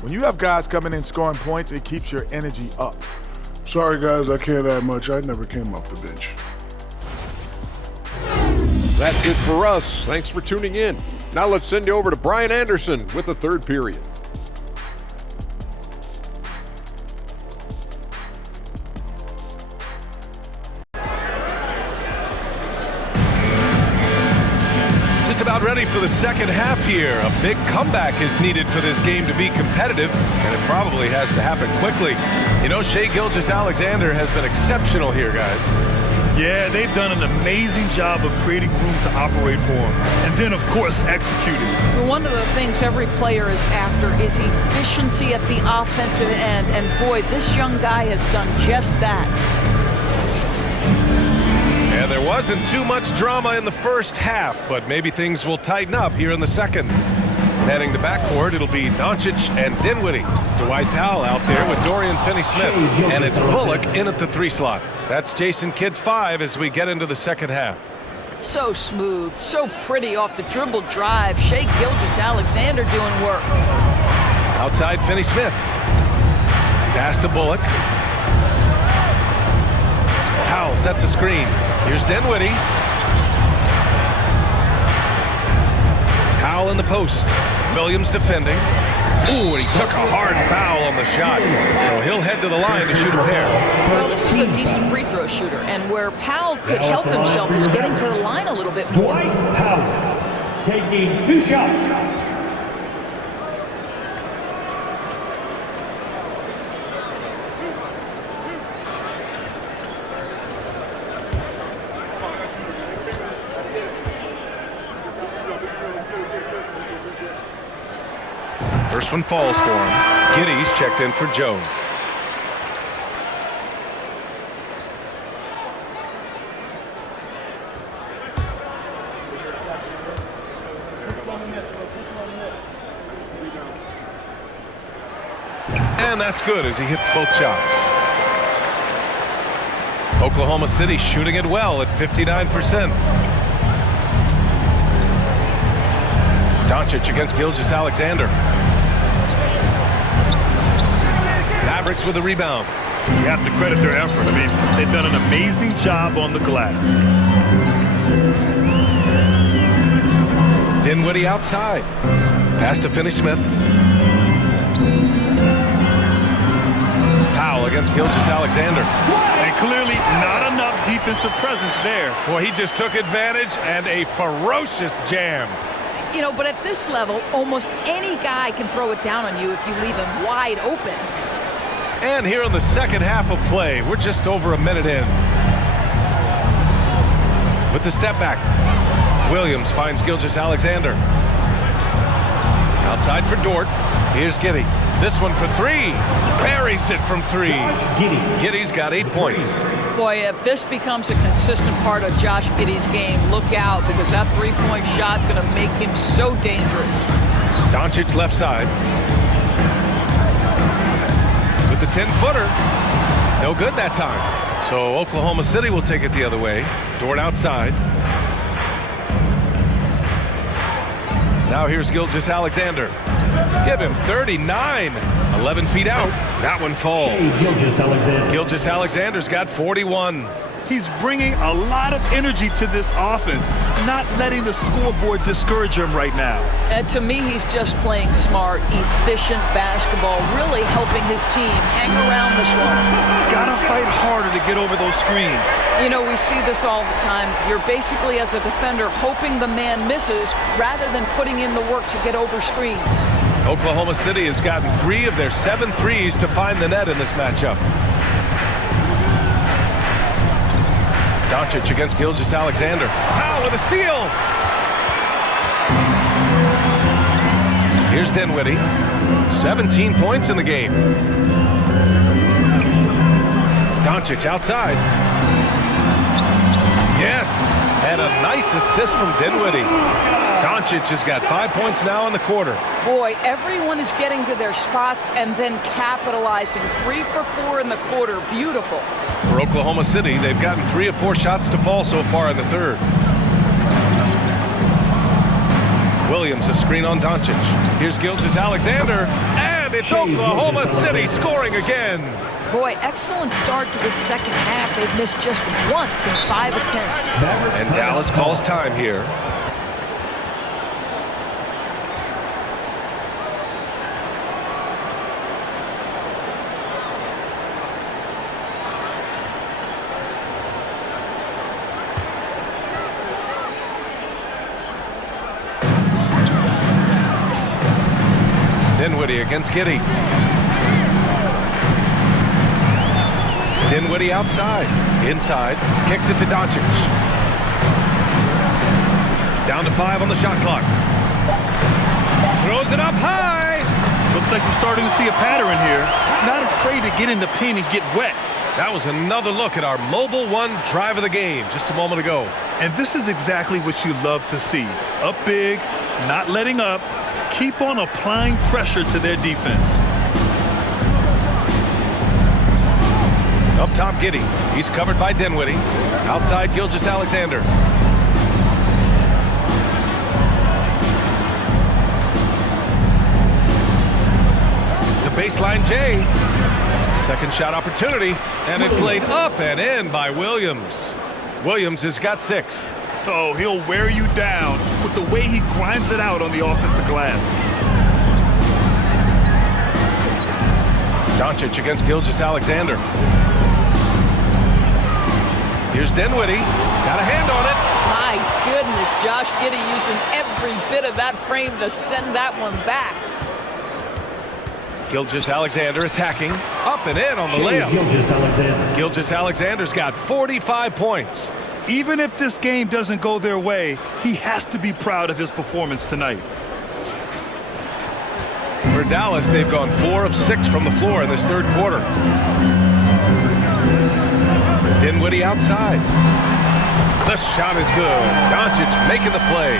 When you have guys coming in scoring points, it keeps your energy up. Sorry, guys, I can't add much. I never came off the bench. That's it for us. Thanks for tuning in. Now let's send you over to Brian Anderson with the third period. about ready for the second half here. A big comeback is needed for this game to be competitive, and it probably has to happen quickly. You know, Shai Gilgeous-Alexander has been exceptional here, guys. Yeah, they've done an amazing job of creating room to operate for him. And then, of course, executing. One of the things every player is after is efficiency at the offensive end. And boy, this young guy has done just that. And there wasn't too much drama in the first half, but maybe things will tighten up here in the second. Heading to backcourt, it'll be Doncic and Dinwiddie. Dwight Powell out there with Dorian Finney-Smith. And it's Bullock in at the 3 slot. That's Jason Kidd's 5 as we get into the second half. So smooth, so pretty off the dribble drive. Shai Gilgeous-Alexander doing work. Outside Finney-Smith. Pass to Bullock. Powell sets a screen. Here's Dinwiddie. Powell in the post. Williams defending. Ooh, and he took a hard foul on the shot. So he'll head to the line to shoot a pair. Well, this is a decent free throw shooter, and where Powell could help himself is getting to the line a little bit more. Dwight Powell taking 2 shots. First one falls for him. Giddey's checked in for Jones. And that's good as he hits both shots. Oklahoma City shooting it well at 59%. Doncic against Gilgeous-Alexander. Mavericks with a rebound. You have to credit their effort. I mean, they've done an amazing job on the glass. Dinwiddie outside. Pass to Finney-Smith. Powell against Gilgeous-Alexander. And clearly not enough defensive presence there. Boy, he just took advantage and a ferocious jam. You know, but at this level, almost any guy can throw it down on you if you leave him wide open. And here in the second half of play, we're just over a minute in. With the step back, Williams finds Gilgeous-Alexander. Outside for Dort. Here's Giddey. This one for 3. Buries it from 3. Giddey's got 8 points. Boy, if this becomes a consistent part of Josh Giddey's game, look out, because that 3-point shot's going to make him so dangerous. Doncic left side. With the 10-footer. No good that time. So Oklahoma City will take it the other way. Dort outside. Now here's Gilgeous-Alexander. Give him 39. 11 feet out. That one falls. Gilgeous-Alexander's got 41. He's bringing a lot of energy to this offense, not letting the scoreboard discourage him right now. And to me, he's just playing smart, efficient basketball, really helping his team hang around this one. Gotta fight harder to get over those screens. You know, we see this all the time. You're basically, as a defender, hoping the man misses rather than putting in the work to get over screens. Oklahoma City has gotten 3 of their 7 threes to find the net in this matchup. Doncic against Gilgeous-Alexander. Powell with a steal. Here's Dinwiddie. 17 points in the game. Doncic outside. Yes, and a nice assist from Dinwiddie. Doncic has got 5 points now in the quarter. Boy, everyone is getting to their spots and then capitalizing. 3 for 4 in the quarter. Beautiful. For Oklahoma City, they've gotten 3 of 4 shots to fall so far in the third. Williams, a screen on Doncic. Here's Gilgeous-Alexander, and it's Oklahoma City scoring again. Boy, excellent start to the second half. They've missed just once in 5 attempts. And Dallas calls time here. against Giddy. Dinwiddie outside. Inside. Kicks it to Doncic. Down to 5 on the shot clock. Throws it up high. Looks like we're starting to see a pattern here. Not afraid to get in the paint and get wet. That was another look at our Mobile One drive of the game just a moment ago. And this is exactly what you love to see. Up big, not letting up, keep on applying pressure to their defense. Up top, Giddy. He's covered by Dinwiddie. Outside, Gilgeous-Alexander. The baseline J. Second shot opportunity, and it's laid up and in by Williams. Williams has got 6. Oh, he'll wear you down with the way he grinds it out on the offensive glass. Doncic against Gilgeous-Alexander. Here's Dinwiddie. Got a hand on it. My goodness, Josh Giddey using every bit of that frame to send that one back. Gilgeous-Alexander attacking. Up and in on the layup. Gilgeous-Alexander's got 45 points. Even if this game doesn't go their way, he has to be proud of his performance tonight. For Dallas, they've gone 4 of 6 from the floor in this third quarter. Dinwiddie outside. The shot is good. Doncic making the play.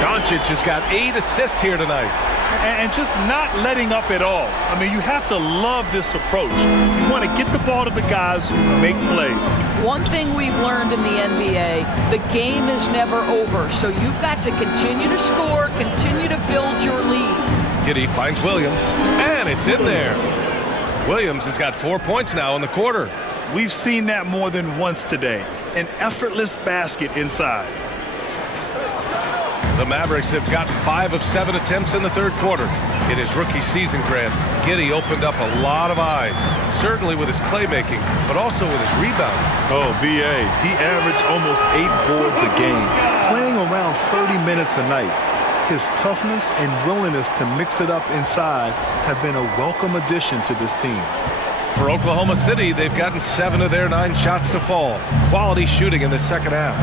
Doncic has got 8 assists here tonight. And just not letting up at all. I mean, you have to love this approach. You want to get the ball to the guys who make plays. One thing we've learned in the NBA, the game is never over. So you've got to continue to score, continue to build your lead. Giddy finds Williams, and it's in there. Williams has got 4 points now in the quarter. We've seen that more than once today. An effortless basket inside. The Mavericks have gotten 5 of 7 attempts in the third quarter. In his rookie season, Grant, Giddy opened up a lot of eyes, certainly with his playmaking, but also with his rebound. Oh, B.A., he averaged almost 8 boards a game, playing around 30 minutes a night. His toughness and willingness to mix it up inside have been a welcome addition to this team. For Oklahoma City, they've gotten 7 of their 9 shots to fall. Quality shooting in the second half.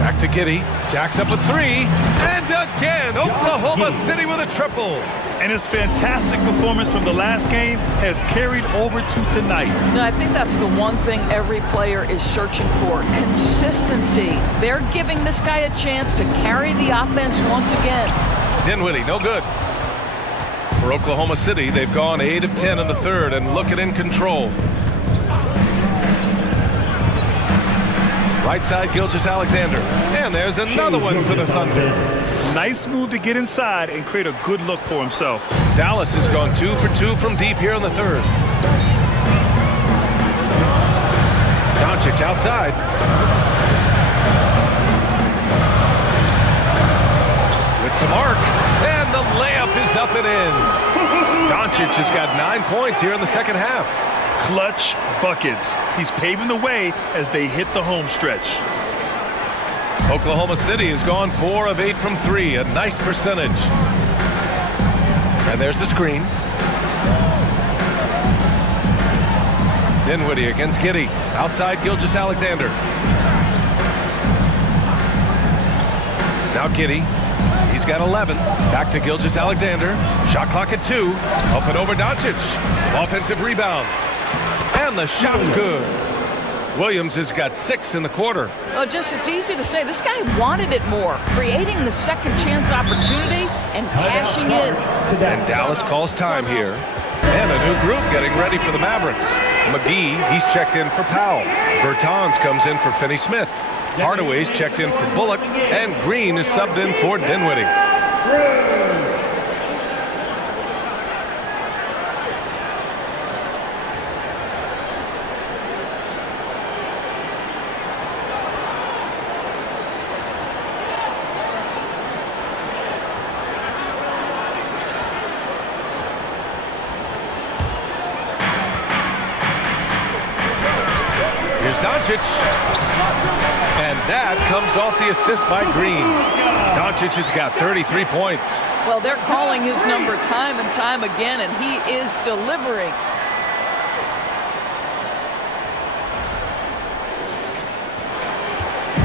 Back to Giddy. Jacks up with 3. And again, Oklahoma City with a triple. And his fantastic performance from the last game has carried over to tonight. No, I think that's the one thing every player is searching for. Consistency. They're giving this guy a chance to carry the offense once again. Dinwiddie, no good. For Oklahoma City, they've gone 8 of 10 in the third and looking in control. Right side, Gilgeous-Alexander. And there's another one for the Thunder. Nice move to get inside and create a good look for himself. Dallas has gone 2 for 2 from deep here in the third. Doncic outside. With some arc. And the layup is up and in. Doncic has got 9 points here in the second half. Clutch buckets. He's paving the way as they hit the home stretch. Oklahoma City has gone 4 of 8 from 3, a nice percentage. And there's the screen. Dinwiddie against Giddy. Outside, Gilgeous-Alexander. Now Giddy. He's got 11. Back to Gilgeous-Alexander. Shot clock at 2. Up and over Doncic. Offensive rebound. And the shot's good. Williams has got 6 in the quarter. Well, it's easy to say. This guy wanted it more, creating the second chance opportunity and cashing in. And Dallas calls time here. And a new group getting ready for the Mavericks. McGee, he's checked in for Powell. Bertans comes in for Finney-Smith. Hardaway's checked in for Bullock. And Green is subbed in for Dinwiddie. Doncic. And that comes off the assist by Green. Doncic has got 33 points. Well, they're calling his number time and time again, and he is delivering.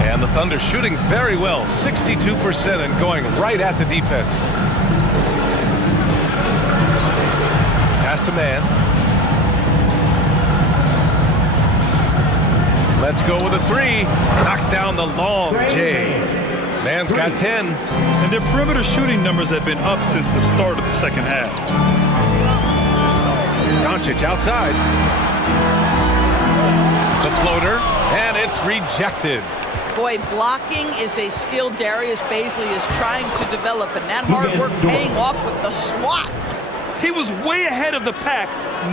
And the Thunder shooting very well, 62% and going right at the defense. Pass to Man. Let's go with a three. Knocks down the long J. Man's got 10. And their perimeter shooting numbers have been up since the start of the second half. Doncic outside. The floater, and it's rejected. Boy, blocking is a skill Darius Bazley is trying to develop, and that hard work paying off with the swat. He was way ahead of the pack.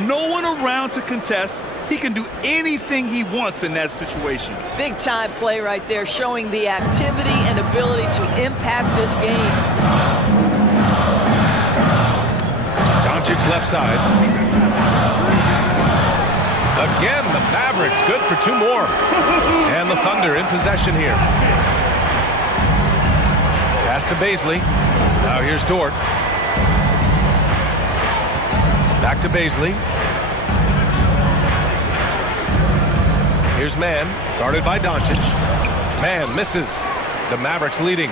No one around to contest. He can do anything he wants in that situation. Big time play right there, showing the activity and ability to impact this game. Doncic left side. Again, the Mavericks good for two more. And the Thunder in possession here. Pass to Bazley. Now here's Dort. Back to Bazley. Here's Man, guarded by Doncic. Man misses. The Mavericks leading.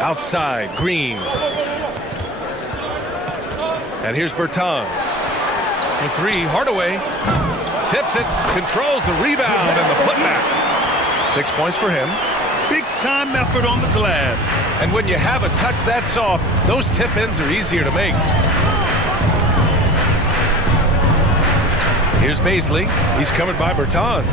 Outside, Green. And here's Bertans. For three, Hardaway. Tips it, controls the rebound and the putback. 6 points for him. Big time effort on the glass. And when you have a touch that soft, those tip-ins are easier to make. Here's Bazley. He's covered by Bertans.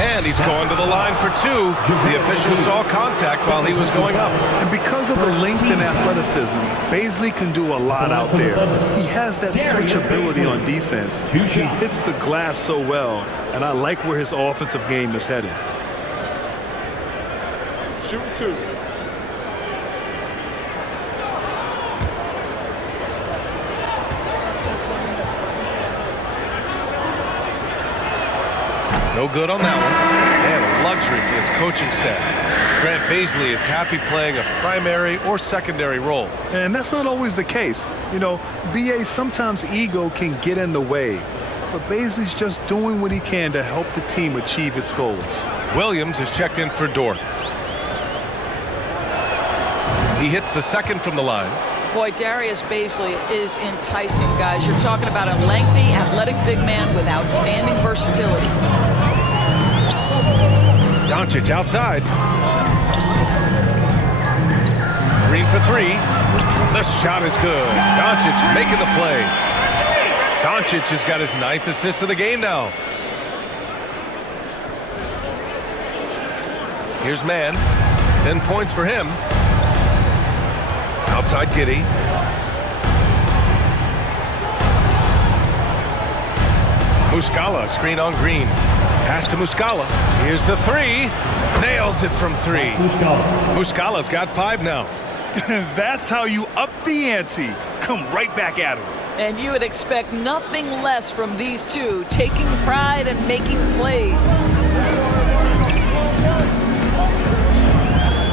And he's going to the line for two. The official saw contact while he was going up. And because of the length and athleticism, Bazley can do a lot out there. He has that switchability on defense. He hits the glass so well, and I like where his offensive game is headed. Shooting two. No good on that one. And a luxury for this coaching staff. Grant Bazley is happy playing a primary or secondary role. And that's not always the case. You know, BA, sometimes ego can get in the way. But Bazley's just doing what he can to help the team achieve its goals. Williams is checked in for Dort. He hits the second from the line. Boy, Darius Bazley is enticing, guys. You're talking about a lengthy, athletic big man with outstanding versatility. Doncic outside. Green for three. The shot is good. Doncic making the play. Doncic has got his 9th assist of the game now. Here's Man. 10 points for him. Outside Giddey. Muscala, screen on Green. Pass to Muscala. Here's the three. Nails it from three. Muscala's got 5 now. That's how you up the ante. Come right back at him. And you would expect nothing less from these two, taking pride and making plays.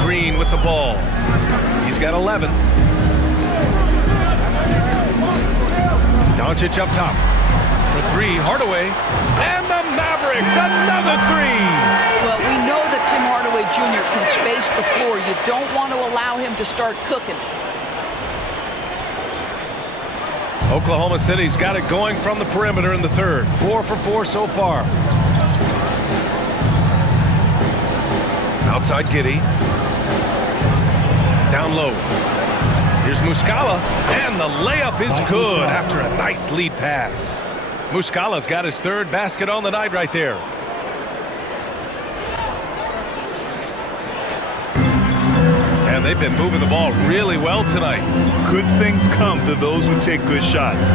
Green with the ball. He's got 11. Doncic up top. For three, Hardaway. And the Mavericks, another three! Well, we know that Tim Hardaway Jr. can space the floor. You don't want to allow him to start cooking. Oklahoma City's got it going from the perimeter in the third. 4 for 4 so far. Outside Giddey. Down low. Here's Muscala, and the layup is good after a nice lead pass. Muscala's got his 3rd basket on the night right there. And they've been moving the ball really well tonight. Good things come to those who take good shots.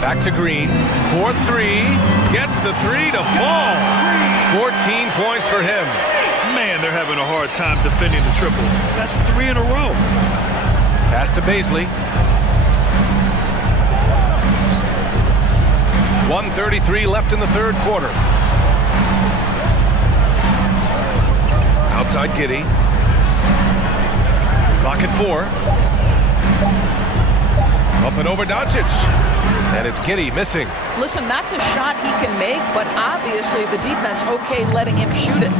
Back to Green. 4-3. Gets the 3 to fall. 14 points for him. Man, they're having a hard time defending the triple. That's 3 in a row. Pass to Bazley. 1:33 left in the third quarter. Outside Giddey. Clock at 4. Up and over Doncic. And it's Giddey missing. Listen, that's a shot he can make, but obviously the defense okay letting him shoot it.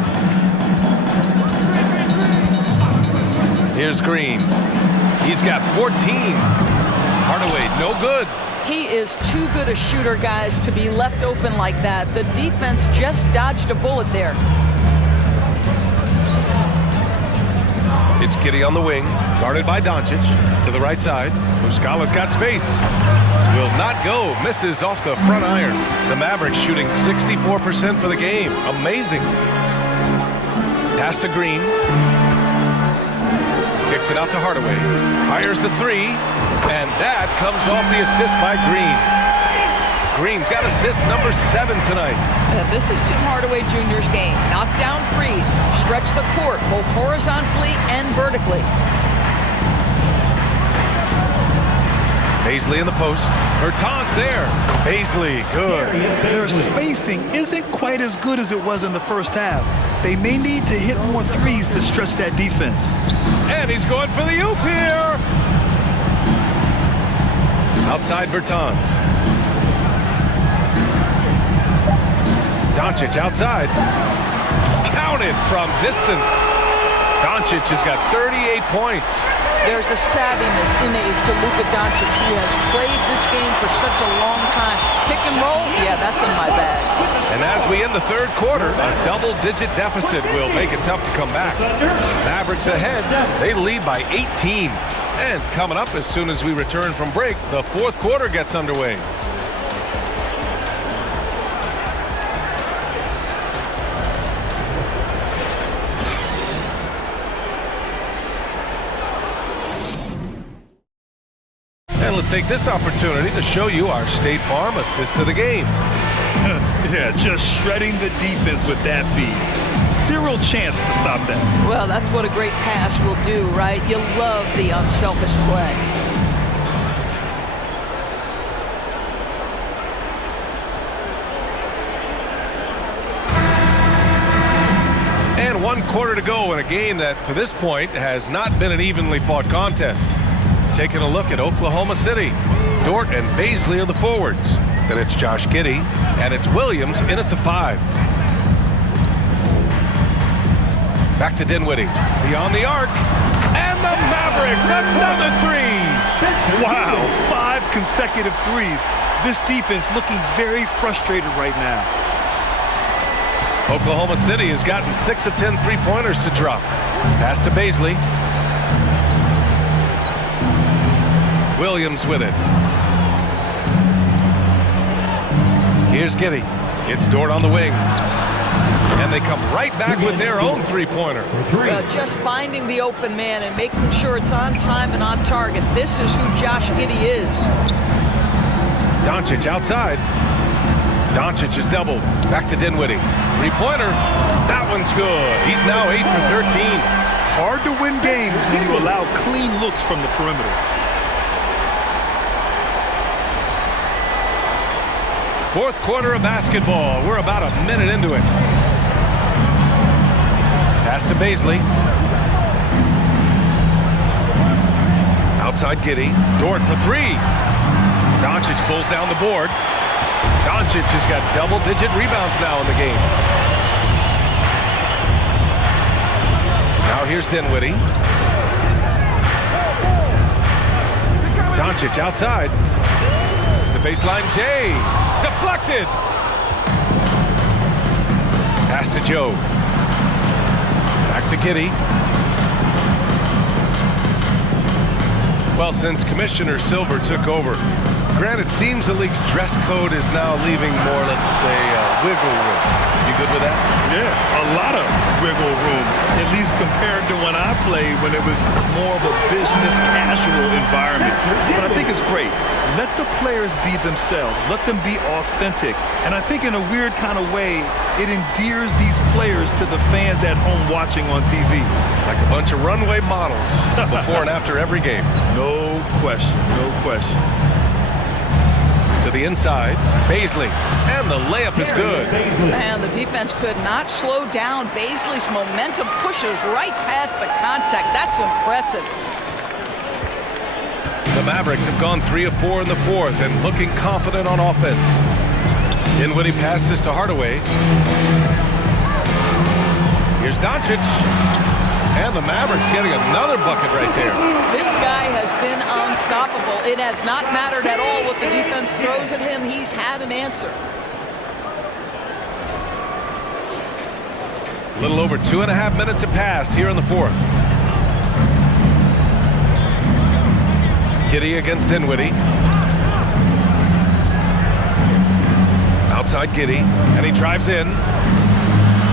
Here's Green. He's got 14. Hardaway, no good. He is too good a shooter, guys, to be left open like that. The defense just dodged a bullet there. It's Giddey on the wing, guarded by Doncic. To the right side. Muscala's got space. Will not go. Misses off the front iron. The Mavericks shooting 64% for the game. Amazing. Pass to Green. Kicks it out to Hardaway. Fires the 3. And that comes off the assist by Green. Green's got assist number 7 tonight. This is Tim Hardaway Jr.'s game. Knock down threes, stretch the court, both horizontally and vertically. Paisley in the post. Bertans there. Paisley, good. Their spacing isn't quite as good as it was in the first half. They may need to hit more threes to stretch that defense. And he's going for the oop here. Outside Bertans. Doncic outside. Counted from distance. Doncic has got 38 points. There's a savviness innate to Luka Doncic. He has played this game for such a long time. Pick and roll, yeah, that's in my bag. And as we end the third quarter, a double-digit deficit will make it tough to come back. Mavericks ahead. They lead by 18. And coming up as soon as we return from break, the fourth quarter gets underway. And let's take this opportunity to show you our State Farm assist to the game. Yeah, just shredding the defense with that feed. Zero chance to stop that. Well, that's what a great pass will do, right? You love the unselfish play. And 1 quarter to go in a game that, to this point, has not been an evenly fought contest. Taking a look at Oklahoma City. Dort and Paisley are the forwards. Then it's Josh Giddey, and it's Williams in at the 5. Back to Dinwiddie. Beyond the arc. And the Mavericks, another 3. Wow, 5 consecutive threes. This defense looking very frustrated right now. Oklahoma City has gotten 6 of 10 three-pointers to drop. Pass to Paisley. Williams with it. Here's Giddey. It's Dort on the wing. And they come right back with their own three-pointer. Just finding the open man and making sure it's on time and on target. This is who Josh Giddey is. Doncic outside. Doncic is doubled. Back to Dinwiddie. Three-pointer. That one's good. He's now 8 for 13. Hard to win games when you allow clean looks from the perimeter. Fourth quarter of basketball. We're about a minute into it. Pass to Paisley. Outside Giddey. Dort for 3. Doncic pulls down the board. Doncic has got double-digit rebounds now in the game. Now here's Dinwiddie. Doncic outside. The baseline J. Deflected. Pass to Joe. Back to Giddey. Well, since Commissioner Silver took over, granted, it seems the league's dress code is now leaving more, let's say, wiggle room. You good with that? Yeah, a lot of wiggle room, at least compared to when I played, when it was more of a business casual environment. But I think it's great. Let the players be themselves. Let them be authentic. And I think in a weird kind of way, it endears these players to the fans at home watching on TV. Like a bunch of runway models before and after every game. No question, no question. To the inside, Baisley, and the layup is good. And the defense could not slow down. Baisley's momentum pushes right past the contact. That's impressive. The Mavericks have gone 3 of 4 in the fourth and looking confident on offense. Dinwiddie passes to Hardaway. Here's Doncic. And the Mavericks getting another bucket right there. This guy has been unstoppable. It has not mattered at all what the defense throws at him. He's had an answer. A little over 2.5 minutes have passed here in the fourth. Giddey against Dinwiddie. Outside Giddey, and he drives in.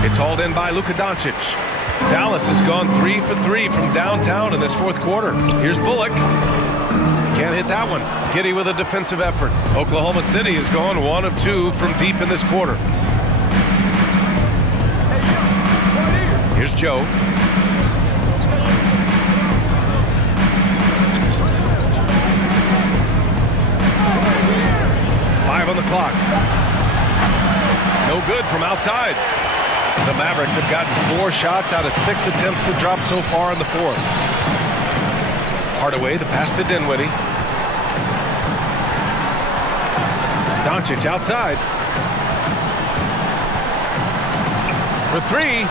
It's hauled in by Luka Doncic. Dallas has gone 3 for 3 from downtown in this fourth quarter. Here's Bullock. Can't hit that one. Giddey with a defensive effort. Oklahoma City has gone 1 of 2 from deep in this quarter. Here's Joe. On the clock. No good from outside. The Mavericks have gotten 4 shots out of 6 attempts to drop so far in the fourth. Hardaway, the pass to Dinwiddie. Doncic outside. For 3.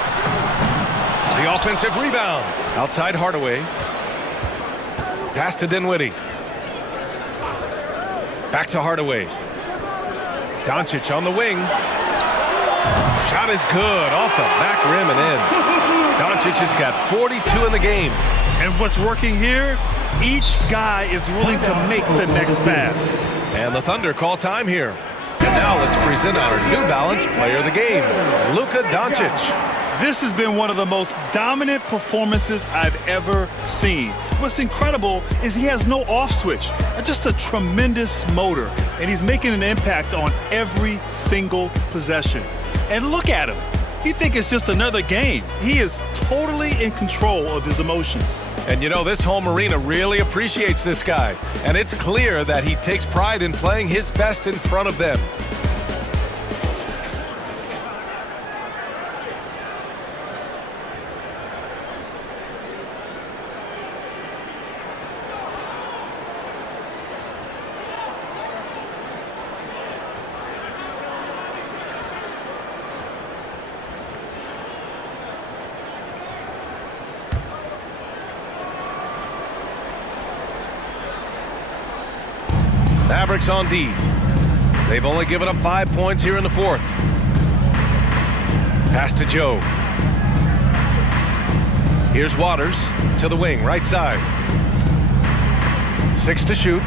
The offensive rebound. Outside Hardaway. Pass to Dinwiddie. Back to Hardaway. Doncic on the wing. Shot is good off the back rim and in. Doncic has got 42 in the game. And what's working here, each guy is willing to make the next pass. And the Thunder call time here. And now let's present our New Balance player of the game, Luka Doncic. This has been one of the most dominant performances I've ever seen. What's incredible is he has no off switch, just a tremendous motor, and he's making an impact on every single possession. And look at him. You think it's just another game. He is totally in control of his emotions. And you know, this home arena really appreciates this guy, and it's clear that he takes pride in playing his best in front of them. Mavericks on D. They've only given up 5 points here in the fourth. Pass to Joe. Here's Waters to the wing, right side. 6 to shoot.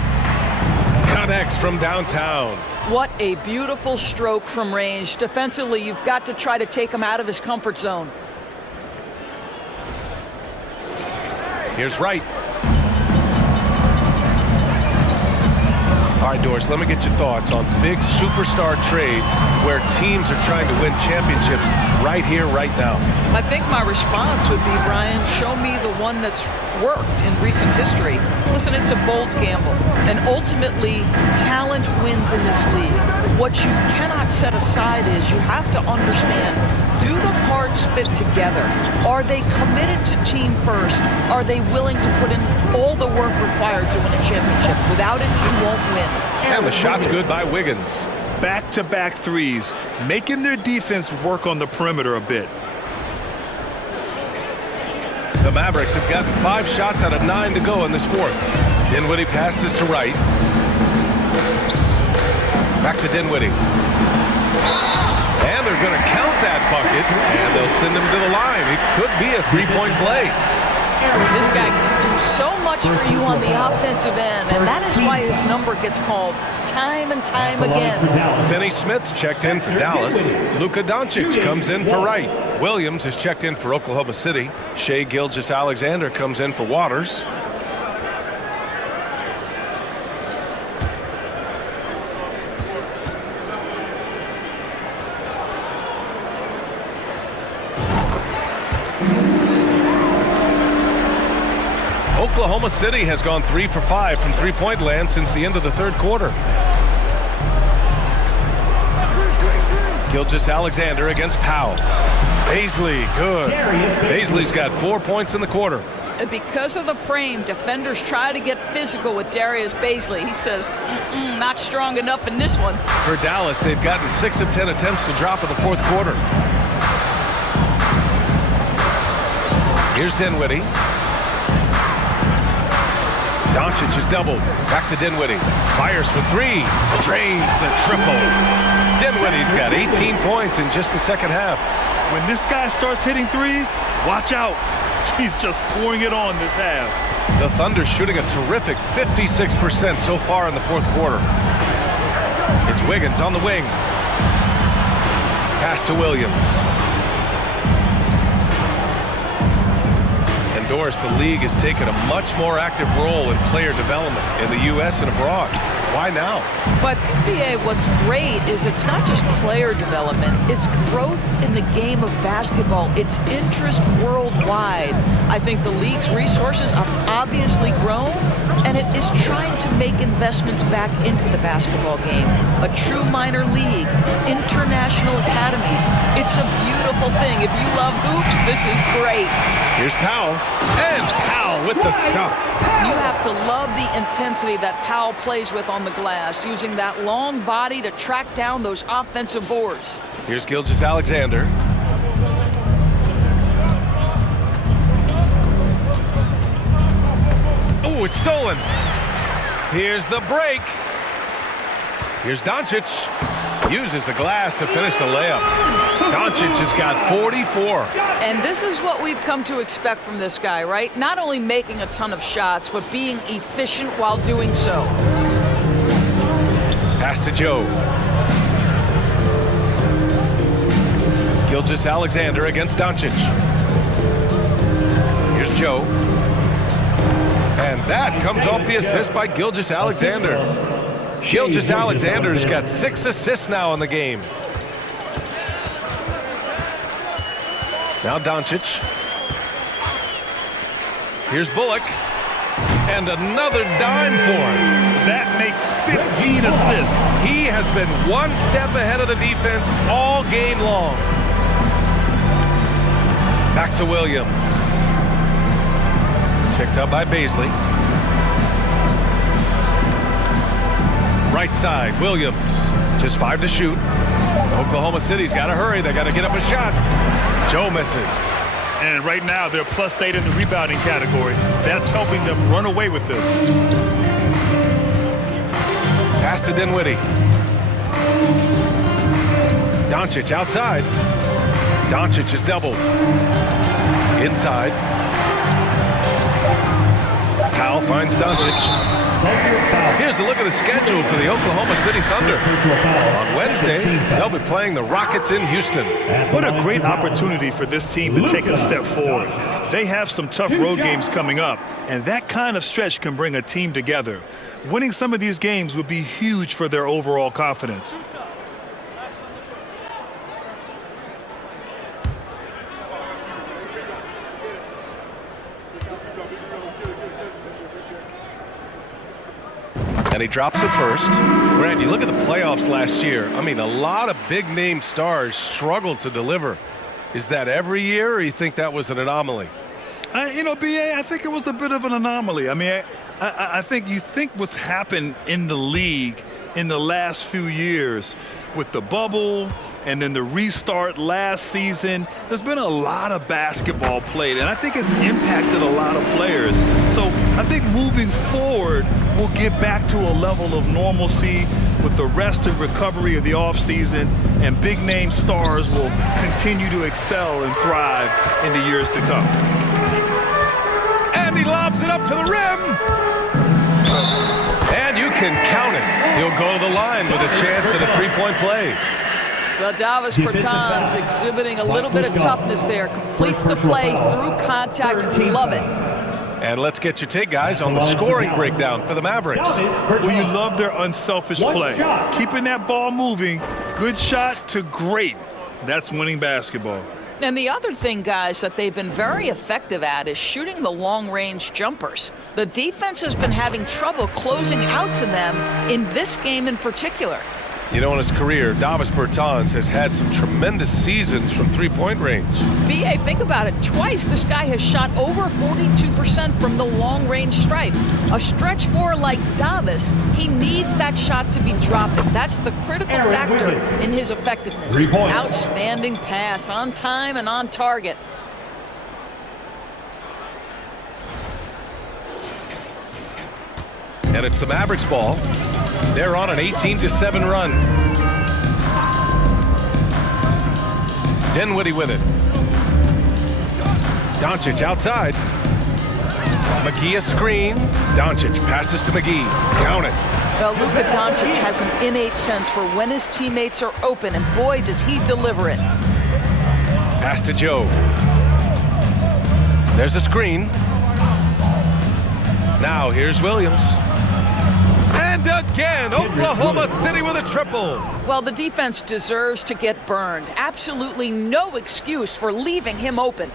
Connects from downtown. What a beautiful stroke from range. Defensively, you've got to try to take him out of his comfort zone. Here's Wright. All right, Doris, let me get your thoughts on big superstar trades where teams are trying to win championships right here, right now. I think my response would be, Brian, show me the one that's worked in recent history. Listen, it's a bold gamble, and ultimately, talent wins in this league. What you cannot set aside is you have to understand, do the parts fit together? Are they committed to team first? Are they willing to put in all the work required to win a championship? Without it, you won't win. And the shot's good by Wiggins. Back-to-back threes, making their defense work on the perimeter a bit. The Mavericks have gotten 5 shots out of 9 to go in this fourth. Dinwiddie passes to Wright. Back to Dinwiddie. And they're going to count that bucket, and they'll send him to the line. It could be a 3-point play. This guy can do so much for you on the offensive end, and that is why his number gets called time and time again. Finney Smith checked in for Dallas. Luka Doncic comes in for Wright. Williams is checked in for Oklahoma City. Shai Gilgeous-Alexander comes in for Waters. Oklahoma City has gone 3 for 5 from three-point land since the end of the third quarter. Gilgeous-Alexander against Powell. Paisley, good. Paisley's got 4 points in the quarter. Because of the frame, defenders try to get physical with Darius Paisley. He says, not strong enough in this one. For Dallas, they've gotten 6 of 10 attempts to drop in the fourth quarter. Here's Dinwiddie. Doncic is doubled. Back to Dinwiddie. Fires for 3. Drains the triple. Dinwiddie's got 18 points in just the second half. When this guy starts hitting threes, watch out. He's just pouring it on this half. The Thunder shooting a terrific 56% so far in the fourth quarter. It's Wiggins on the wing. Pass to Williams. And Doris, the league has taken a much more active role in player development in the U.S. and abroad. Why now? But NBA, what's great is it's not just player development, it's growth in the game of basketball. It's interest worldwide. I think the league's resources have obviously grown, and it is trying to make investments back into the basketball game. A true minor league, international academies. It's a beautiful thing. If you love hoops, this is great. Here's Powell, and Powell with the stuff. You have to love the intensity that Powell plays with on the glass, using that long body to track down those offensive boards. Here's Gilgeous-Alexander. Oh, it's stolen. Here's the break. Here's Doncic. Uses the glass to finish the layup. Doncic has got 44. And this is what we've come to expect from this guy, right? Not only making a ton of shots, but being efficient while doing so. Pass to Joe. Gilgeous-Alexander against Doncic. Here's Joe. And that comes off the assist by Gilgeous-Alexander. Gilgeous-Alexander's got 6 assists now in the game. Now Doncic. Here's Bullock. And another dime for him. That makes 15 assists. He has been one step ahead of the defense all game long. Back to Williams. Picked up by Paisley. Right side, Williams. Just 5 to shoot. Oklahoma City's got to hurry. They got to get up a shot. Joe misses. And right now, they're +8 in the rebounding category. That's helping them run away with this. Pass to Dinwiddie. Doncic outside. Doncic is doubled. Inside. Powell finds Doncic. Here's a look at the schedule for the Oklahoma City Thunder. On Wednesday, they'll be playing the Rockets in Houston. What a great opportunity for this team to take a step forward. They have some tough road games coming up, and that kind of stretch can bring a team together. Winning some of these games would be huge for their overall confidence. And he drops it first. Grant, you look at the playoffs last year. I mean, a lot of big-name stars struggled to deliver. Is that every year, or you think that was an anomaly? You know, B.A., I think it was a bit of an anomaly. I mean, I think what's happened in the league in the last few years with the bubble and then the restart last season, there's been a lot of basketball played, and I think it's impacted a lot of players. So I think moving forward, we'll get back to a level of normalcy with the rest and recovery of the offseason, and big-name stars will continue to excel and thrive in the years to come. And he lobs it up to the rim. And you can count it. He'll go to the line with a chance at a three-point play. Well, Davis Bertans exhibiting a little bit of toughness there. Completes the play through contact. Love it. And let's get your take, guys, on the scoring breakdown for the Mavericks. Well, you love their unselfish play. Keeping that ball moving, good shot to great. That's winning basketball. And the other thing, guys, that they've been very effective at is shooting the long-range jumpers. The defense has been having trouble closing out to them in this game in particular. You know, in his career, Davis Bertans has had some tremendous seasons from three-point range. BA, think about it. Twice this guy has shot over 42% from the long-range stripe. A stretch four like Davis, he needs that shot to be dropping. That's the critical factor in his effectiveness. 3 points. Outstanding pass, on time and on target. And it's the Mavericks ball. They're on an 18-7 run. Dinwiddie with it. Doncic outside. McGee a screen. Doncic passes to McGee. Count it. Well, Luka Doncic has an innate sense for when his teammates are open, and boy, does he deliver it. Pass to Joe. There's a screen. Now here's Williams. And again, Oklahoma City with a triple. Well, the defense deserves to get burned. Absolutely no excuse for leaving him open.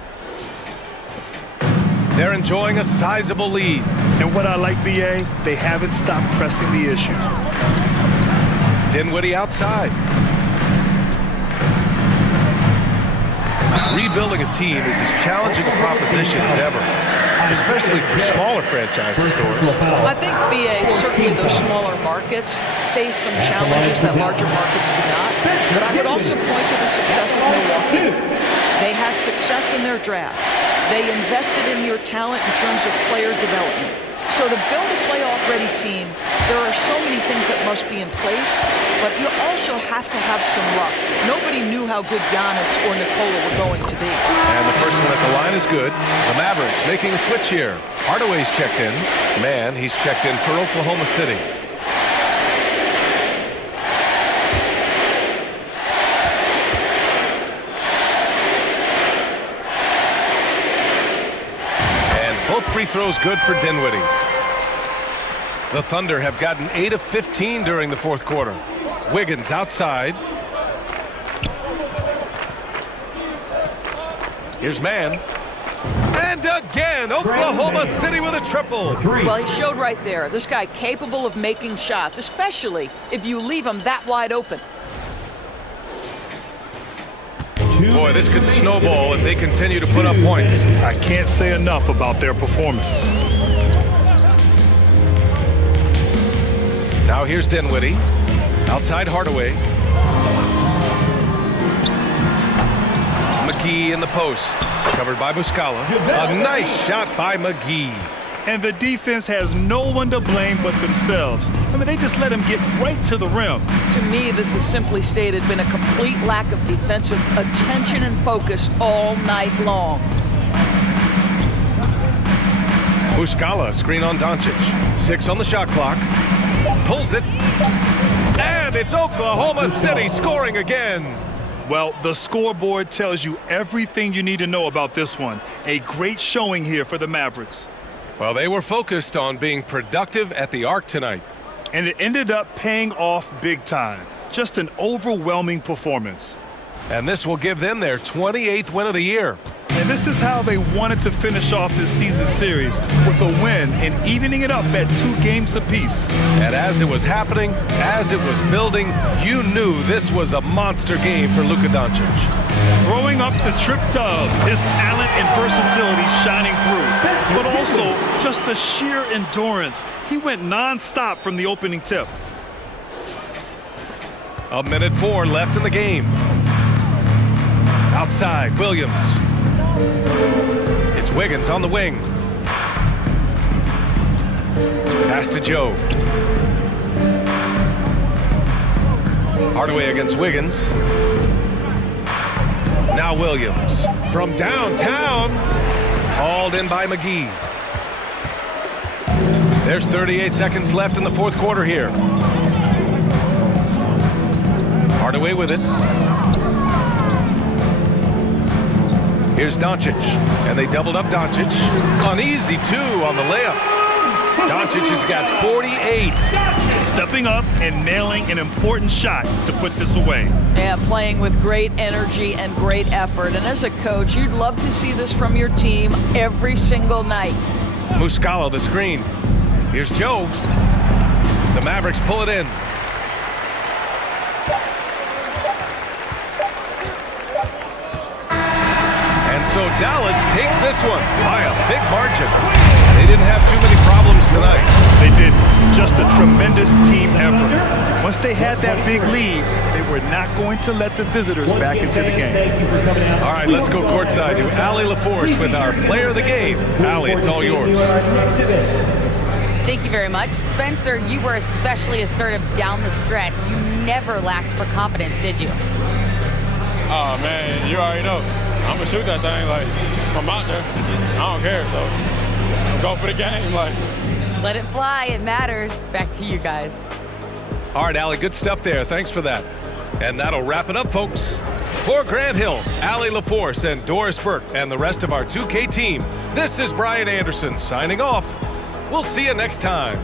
They're enjoying a sizable lead. And what I like, BA, they haven't stopped pressing the issue. Dinwiddie outside. Rebuilding a team is as challenging a proposition as ever, especially for smaller franchises, Doris. I think, BA, certainly those smaller markets face some challenges that larger markets do not. But I would also point to the success of Milwaukee. They had success in their draft. They invested in your talent in terms of player development. So to build a playoff-ready team, there are so many things that must be in place, but you also have to have some luck. Nobody knew how good Giannis or Nikola were going to be. And the first one at the line is good. The Mavericks making a switch here. Hardaway's checked in. Man, he's checked in for Oklahoma City. Both free throws good for Dinwiddie. The Thunder have gotten 8 of 15 during the fourth quarter. Wiggins outside. Here's Man. And again, Oklahoma City with a triple. Well, he showed right there. This guy capable of making shots, especially if you leave him that wide open. Boy, this could snowball if they continue to put up points. I can't say enough about their performance. Now here's Dinwiddie. Outside Hardaway. McGee in the post. Covered by Muscala. A nice shot by McGee. And the defense has no one to blame but themselves. I mean, they just let him get right to the rim. To me, this has simply stated been a complete lack of defensive attention and focus all night long. Muscala, screen on Doncic. 6 on the shot clock. Pulls it. And it's Oklahoma City scoring again. Well, the scoreboard tells you everything you need to know about this one. A great showing here for the Mavericks. Well, they were focused on being productive at the arc tonight. And it ended up paying off big time. Just an overwhelming performance. And this will give them their 28th win of the year. And this is how they wanted to finish off this season series, with a win and evening it up at 2 games apiece. And as it was happening, as it was building, you knew this was a monster game for Luka Doncic. Throwing up the trip dub, his talent and versatility shining through, but also just the sheer endurance. He went non-stop from the opening tip. 1:04 left in the game. Outside, Williams. It's Wiggins on the wing. Pass to Joe. Hardaway against Wiggins. Now Williams from downtown. Hauled in by McGee. There's 38 seconds left in the fourth quarter here. Hardaway with it. Here's Doncic, and they doubled up Doncic. An easy 2 on the layup. Doncic has got 48. Stepping up and nailing an important shot to put this away. Yeah, playing with great energy and great effort. And as a coach, you'd love to see this from your team every single night. Muscala the screen. Here's Joe. The Mavericks pull it in. So Dallas takes this one by a big margin. They didn't have too many problems tonight. They did. Just a tremendous team effort. Once they had that big lead, they were not going to let the visitors back into the game. All right, let's go courtside to Allie LaForce with our player of the game. Allie, it's all yours. Thank you very much. Spencer, you were especially assertive down the stretch. You never lacked for confidence, did you? Oh, man, you already know. I'm going to shoot that thing. Like, I'm out there. I don't care, so I'm going for the game. Like, Let it fly. It matters. Back to you guys. All right, Allie, good stuff there. Thanks for that. And that'll wrap it up, folks. For Grant Hill, Allie LaForce, and Doris Burke, and the rest of our 2K team, this is Brian Anderson signing off. We'll see you next time.